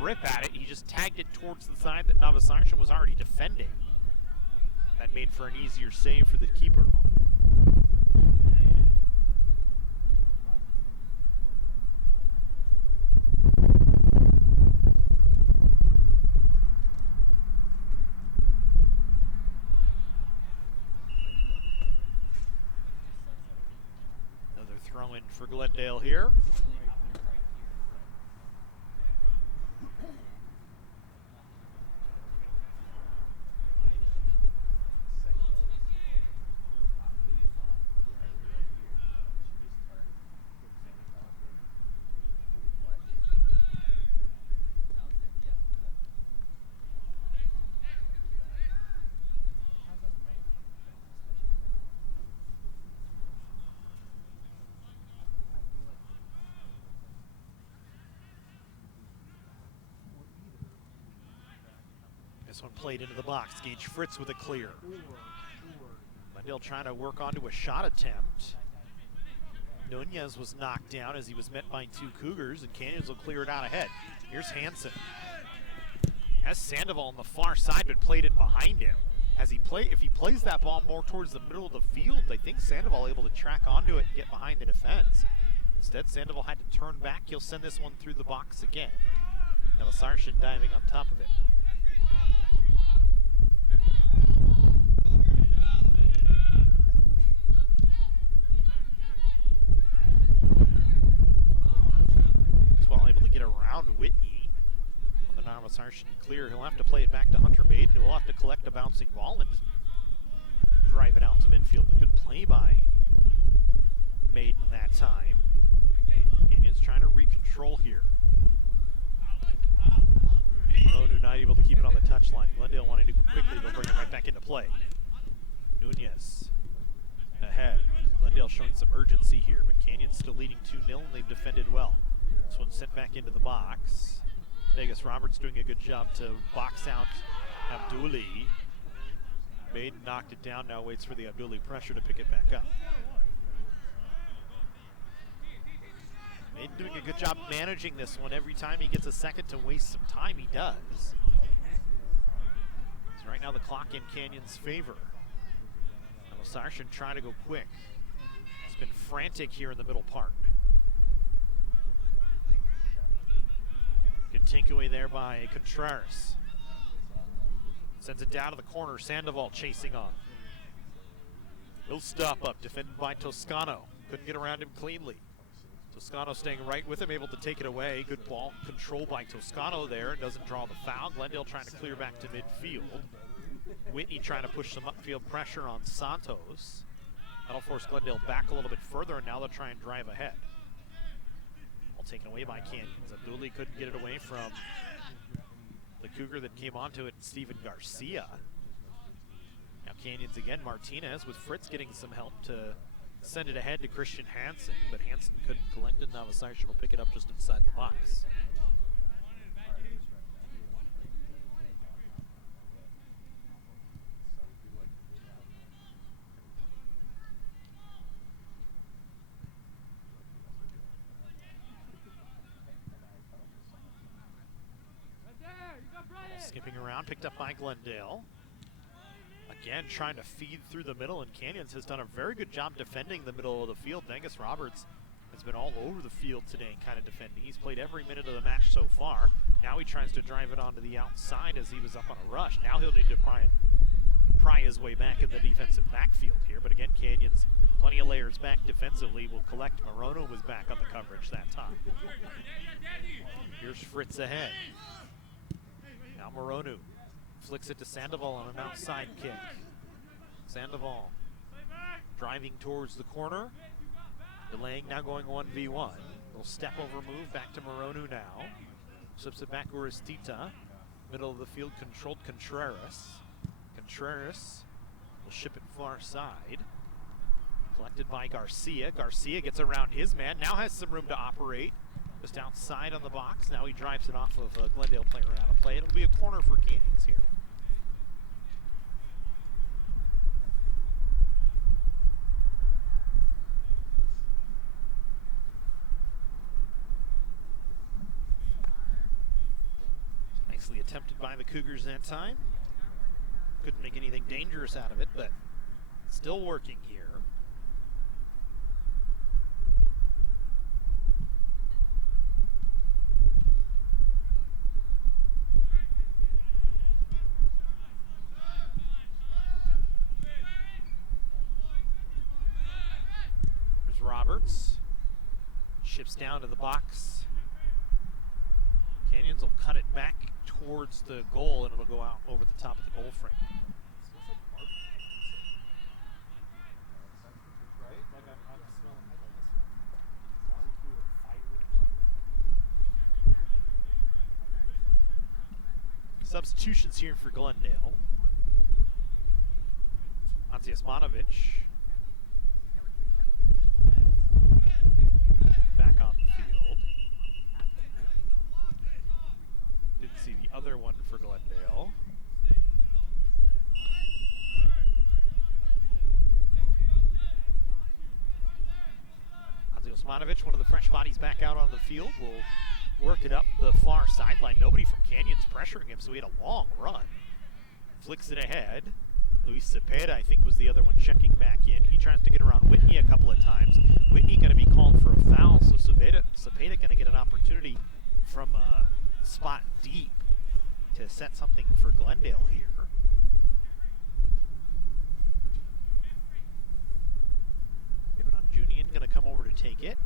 rip at it. He just tagged it towards the side that Navasarshan was already defending. That made for an easier save for the keeper. Throw-in for Glendale here. This one played into the box. Gage Fritz with a clear. Glendale trying to work onto a shot attempt. Nunez was knocked down as he was met by 2 Cougars, and Canyons will clear it out ahead. Here's Hansen. Has Sandoval on the far side, but played it behind him. As if he plays that ball more towards the middle of the field, I think Sandoval able to track onto it and get behind the defense. Instead, Sandoval had to turn back. He'll send this one through the box again. Navasarshan diving on top of it. Able to get around Whitney on the Navasarshan clear. He'll have to play it back to Hunter Maiden, who will have to collect a bouncing ball and drive it out to midfield. A good play by Maiden that time. Canyons trying to recontrol here. Moronu not able to keep it on the touchline. Glendale wanting to go quickly, they'll bring it right back into play. Nunez ahead. Glendale showing some urgency here, but Canyons still leading 2-0, and they've defended well. This one sent back into the box. Vegas Roberts doing a good job to box out Abduli. Maiden knocked it down, now waits for the Abduli pressure to pick it back up. Maiden doing a good job managing this one. Every time he gets a second to waste some time, he does. So right now the clock in Canyon's favor. Navasarshan trying to go quick. It's been frantic here in the middle part. Good takeaway there by Contreras. Sends it down to the corner. Sandoval chasing on. He'll stop up, defended by Toscano. Couldn't get around him cleanly. Toscano staying right with him, able to take it away. Good ball control by Toscano there. Doesn't draw the foul. Glendale trying to clear back to midfield. Whitney trying to push some upfield pressure on Santos. That'll force Glendale back a little bit further, and now they'll try and drive ahead. All taken away by Canyons. Abduli couldn't get it away from the Cougar that came onto it, Steven Garcia. Now Canyons again, Martinez with Fritz getting some help to send it ahead to Christian Hansen, but Hansen couldn't collect it. Now the Sargent will pick it up just inside the box. Skipping around, picked up by Glendale. Again, trying to feed through the middle, and Canyons has done a very good job defending the middle of the field. Angus Roberts has been all over the field today kind of defending. He's played every minute of the match so far. Now he tries to drive it onto the outside as he was up on a rush. Now he'll need to pry his way back in the defensive backfield here. But again, Canyons, plenty of layers back defensively, will collect. Morono was back on the coverage that time. Here's Fritz ahead. Now Morono flicks it to Sandoval on an outside kick. Sandoval driving towards the corner. Delaying, now going 1v1. Little step over move back to Morono now. Slips it back to Uristita. Middle of the field controlled Contreras. Contreras will ship it far side. Collected by Garcia. Garcia gets around his man. Now has some room to operate. Just outside on the box. Now he drives it off of a Glendale player out of play. It'll be a corner for Canyons here. Nicely attempted by the Cougars that time. Couldn't make anything dangerous out of it, but still working here. Roberts ships down to the box. Canyons will cut it back towards the goal, and it'll go out over the top of the goal frame. Right? Like I'm smelling barbecue or fire or something. Substitutions here for Glendale. Anzi Osmanovic back on the field. Didn't see the other one for Glendale. Anzi Osmanovic, one of the fresh bodies back out on the field, will work it up the far sideline. Nobody from Canyons pressuring him, so he had a long run. Flicks it ahead. Luis Cepeda, I think, was the other one checking back in. He tries to get around Whitney a couple of times. Whitney going to be called for a foul, so Cepeda going to get an opportunity from a spot deep to set something for Glendale here. Given on Junian, going to come over to take it.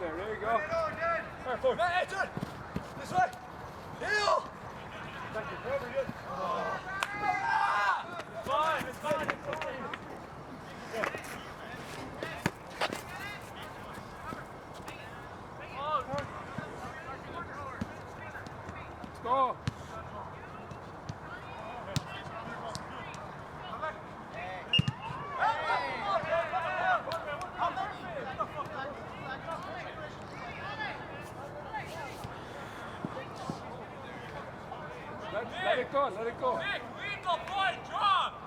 There you go. All right, forward. Hey, turn. This way. Heel. Thank you. Over you. It's fine. It's fine. It's fine. Let's go. Let it go, let it go. Nick, lead the point, drop!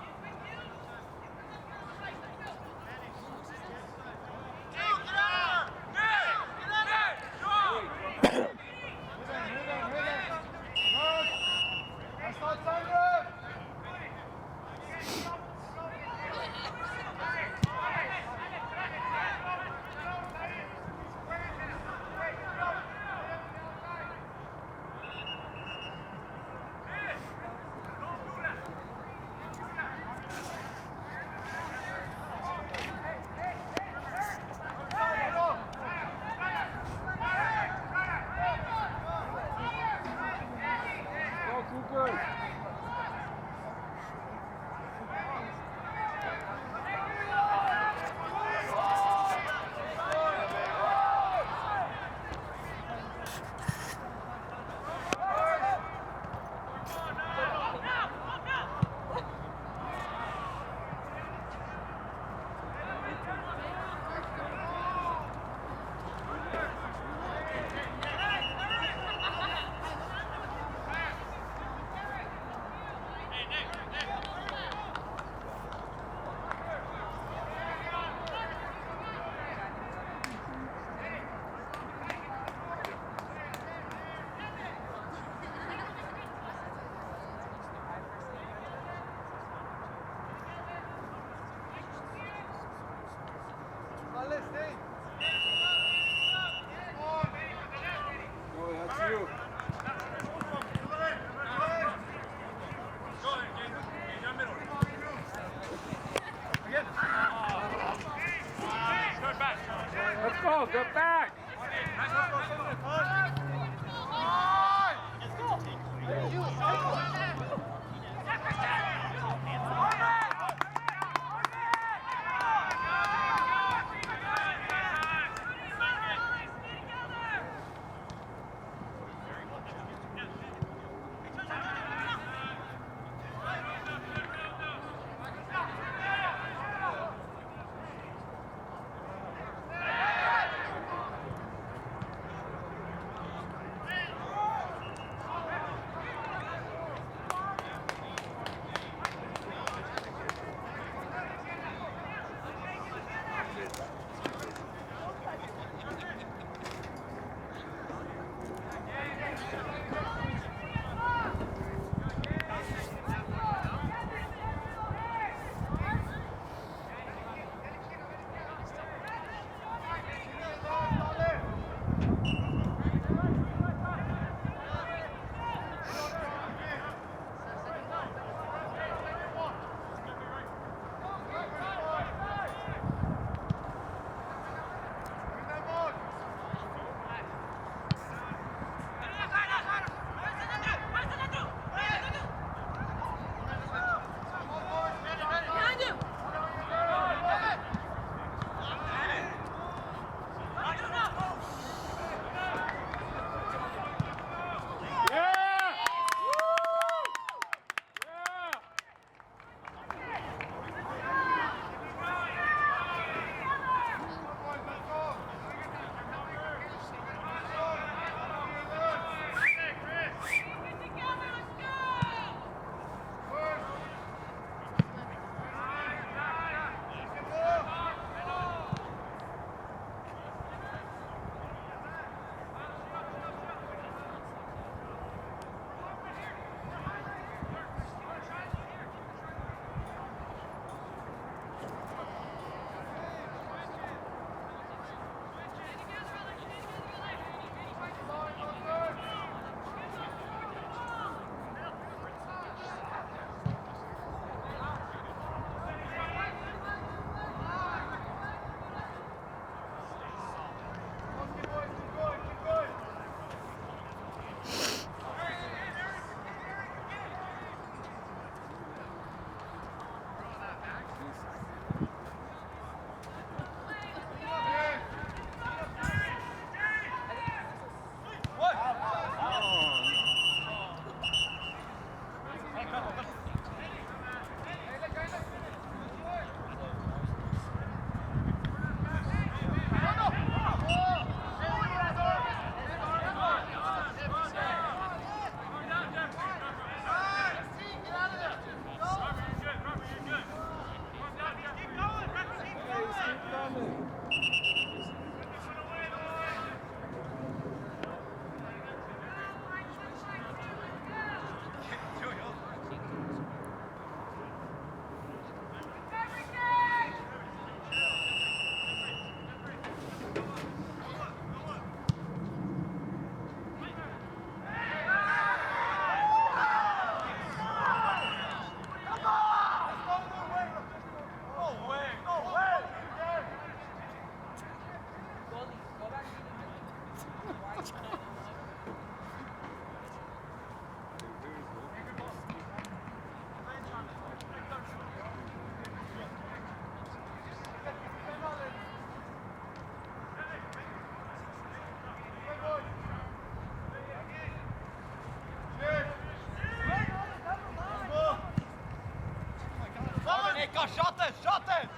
Oskar, shot them!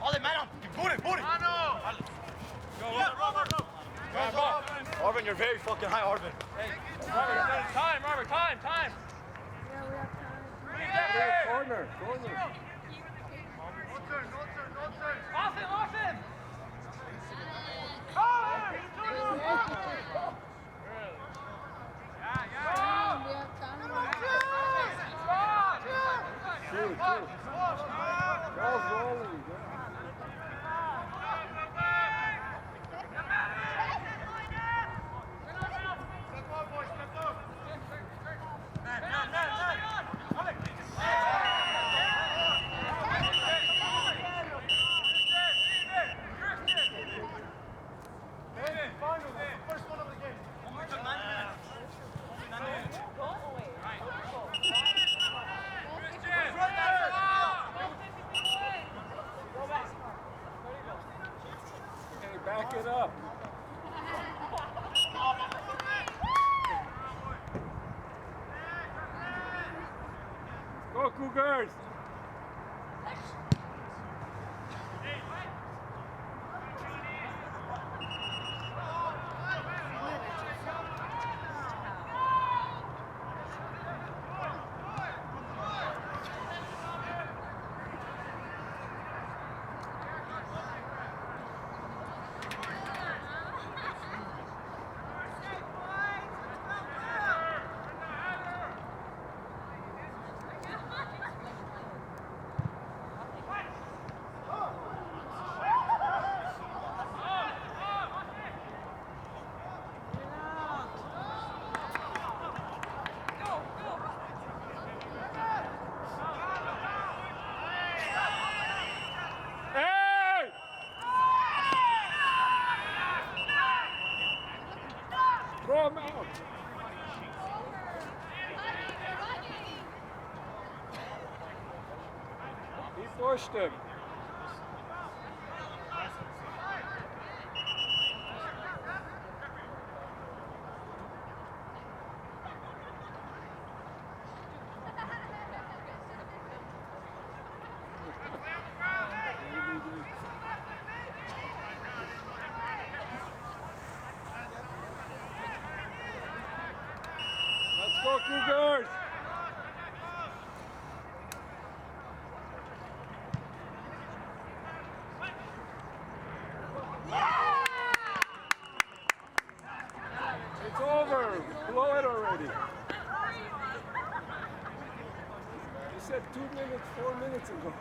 All the man on, boot it! Go, Arvin, you're very fucking high, Arvin. Hey, Robert, time! Yeah, we have time. Corner. Austin! First one of the game. One took 9 minutes. 9 minutes. Okay, back it up. Go Cougars! Throw him out. He pushed him. Let's go Cougars! It's over. Blow it already. You said 2 minutes, 4 minutes ago.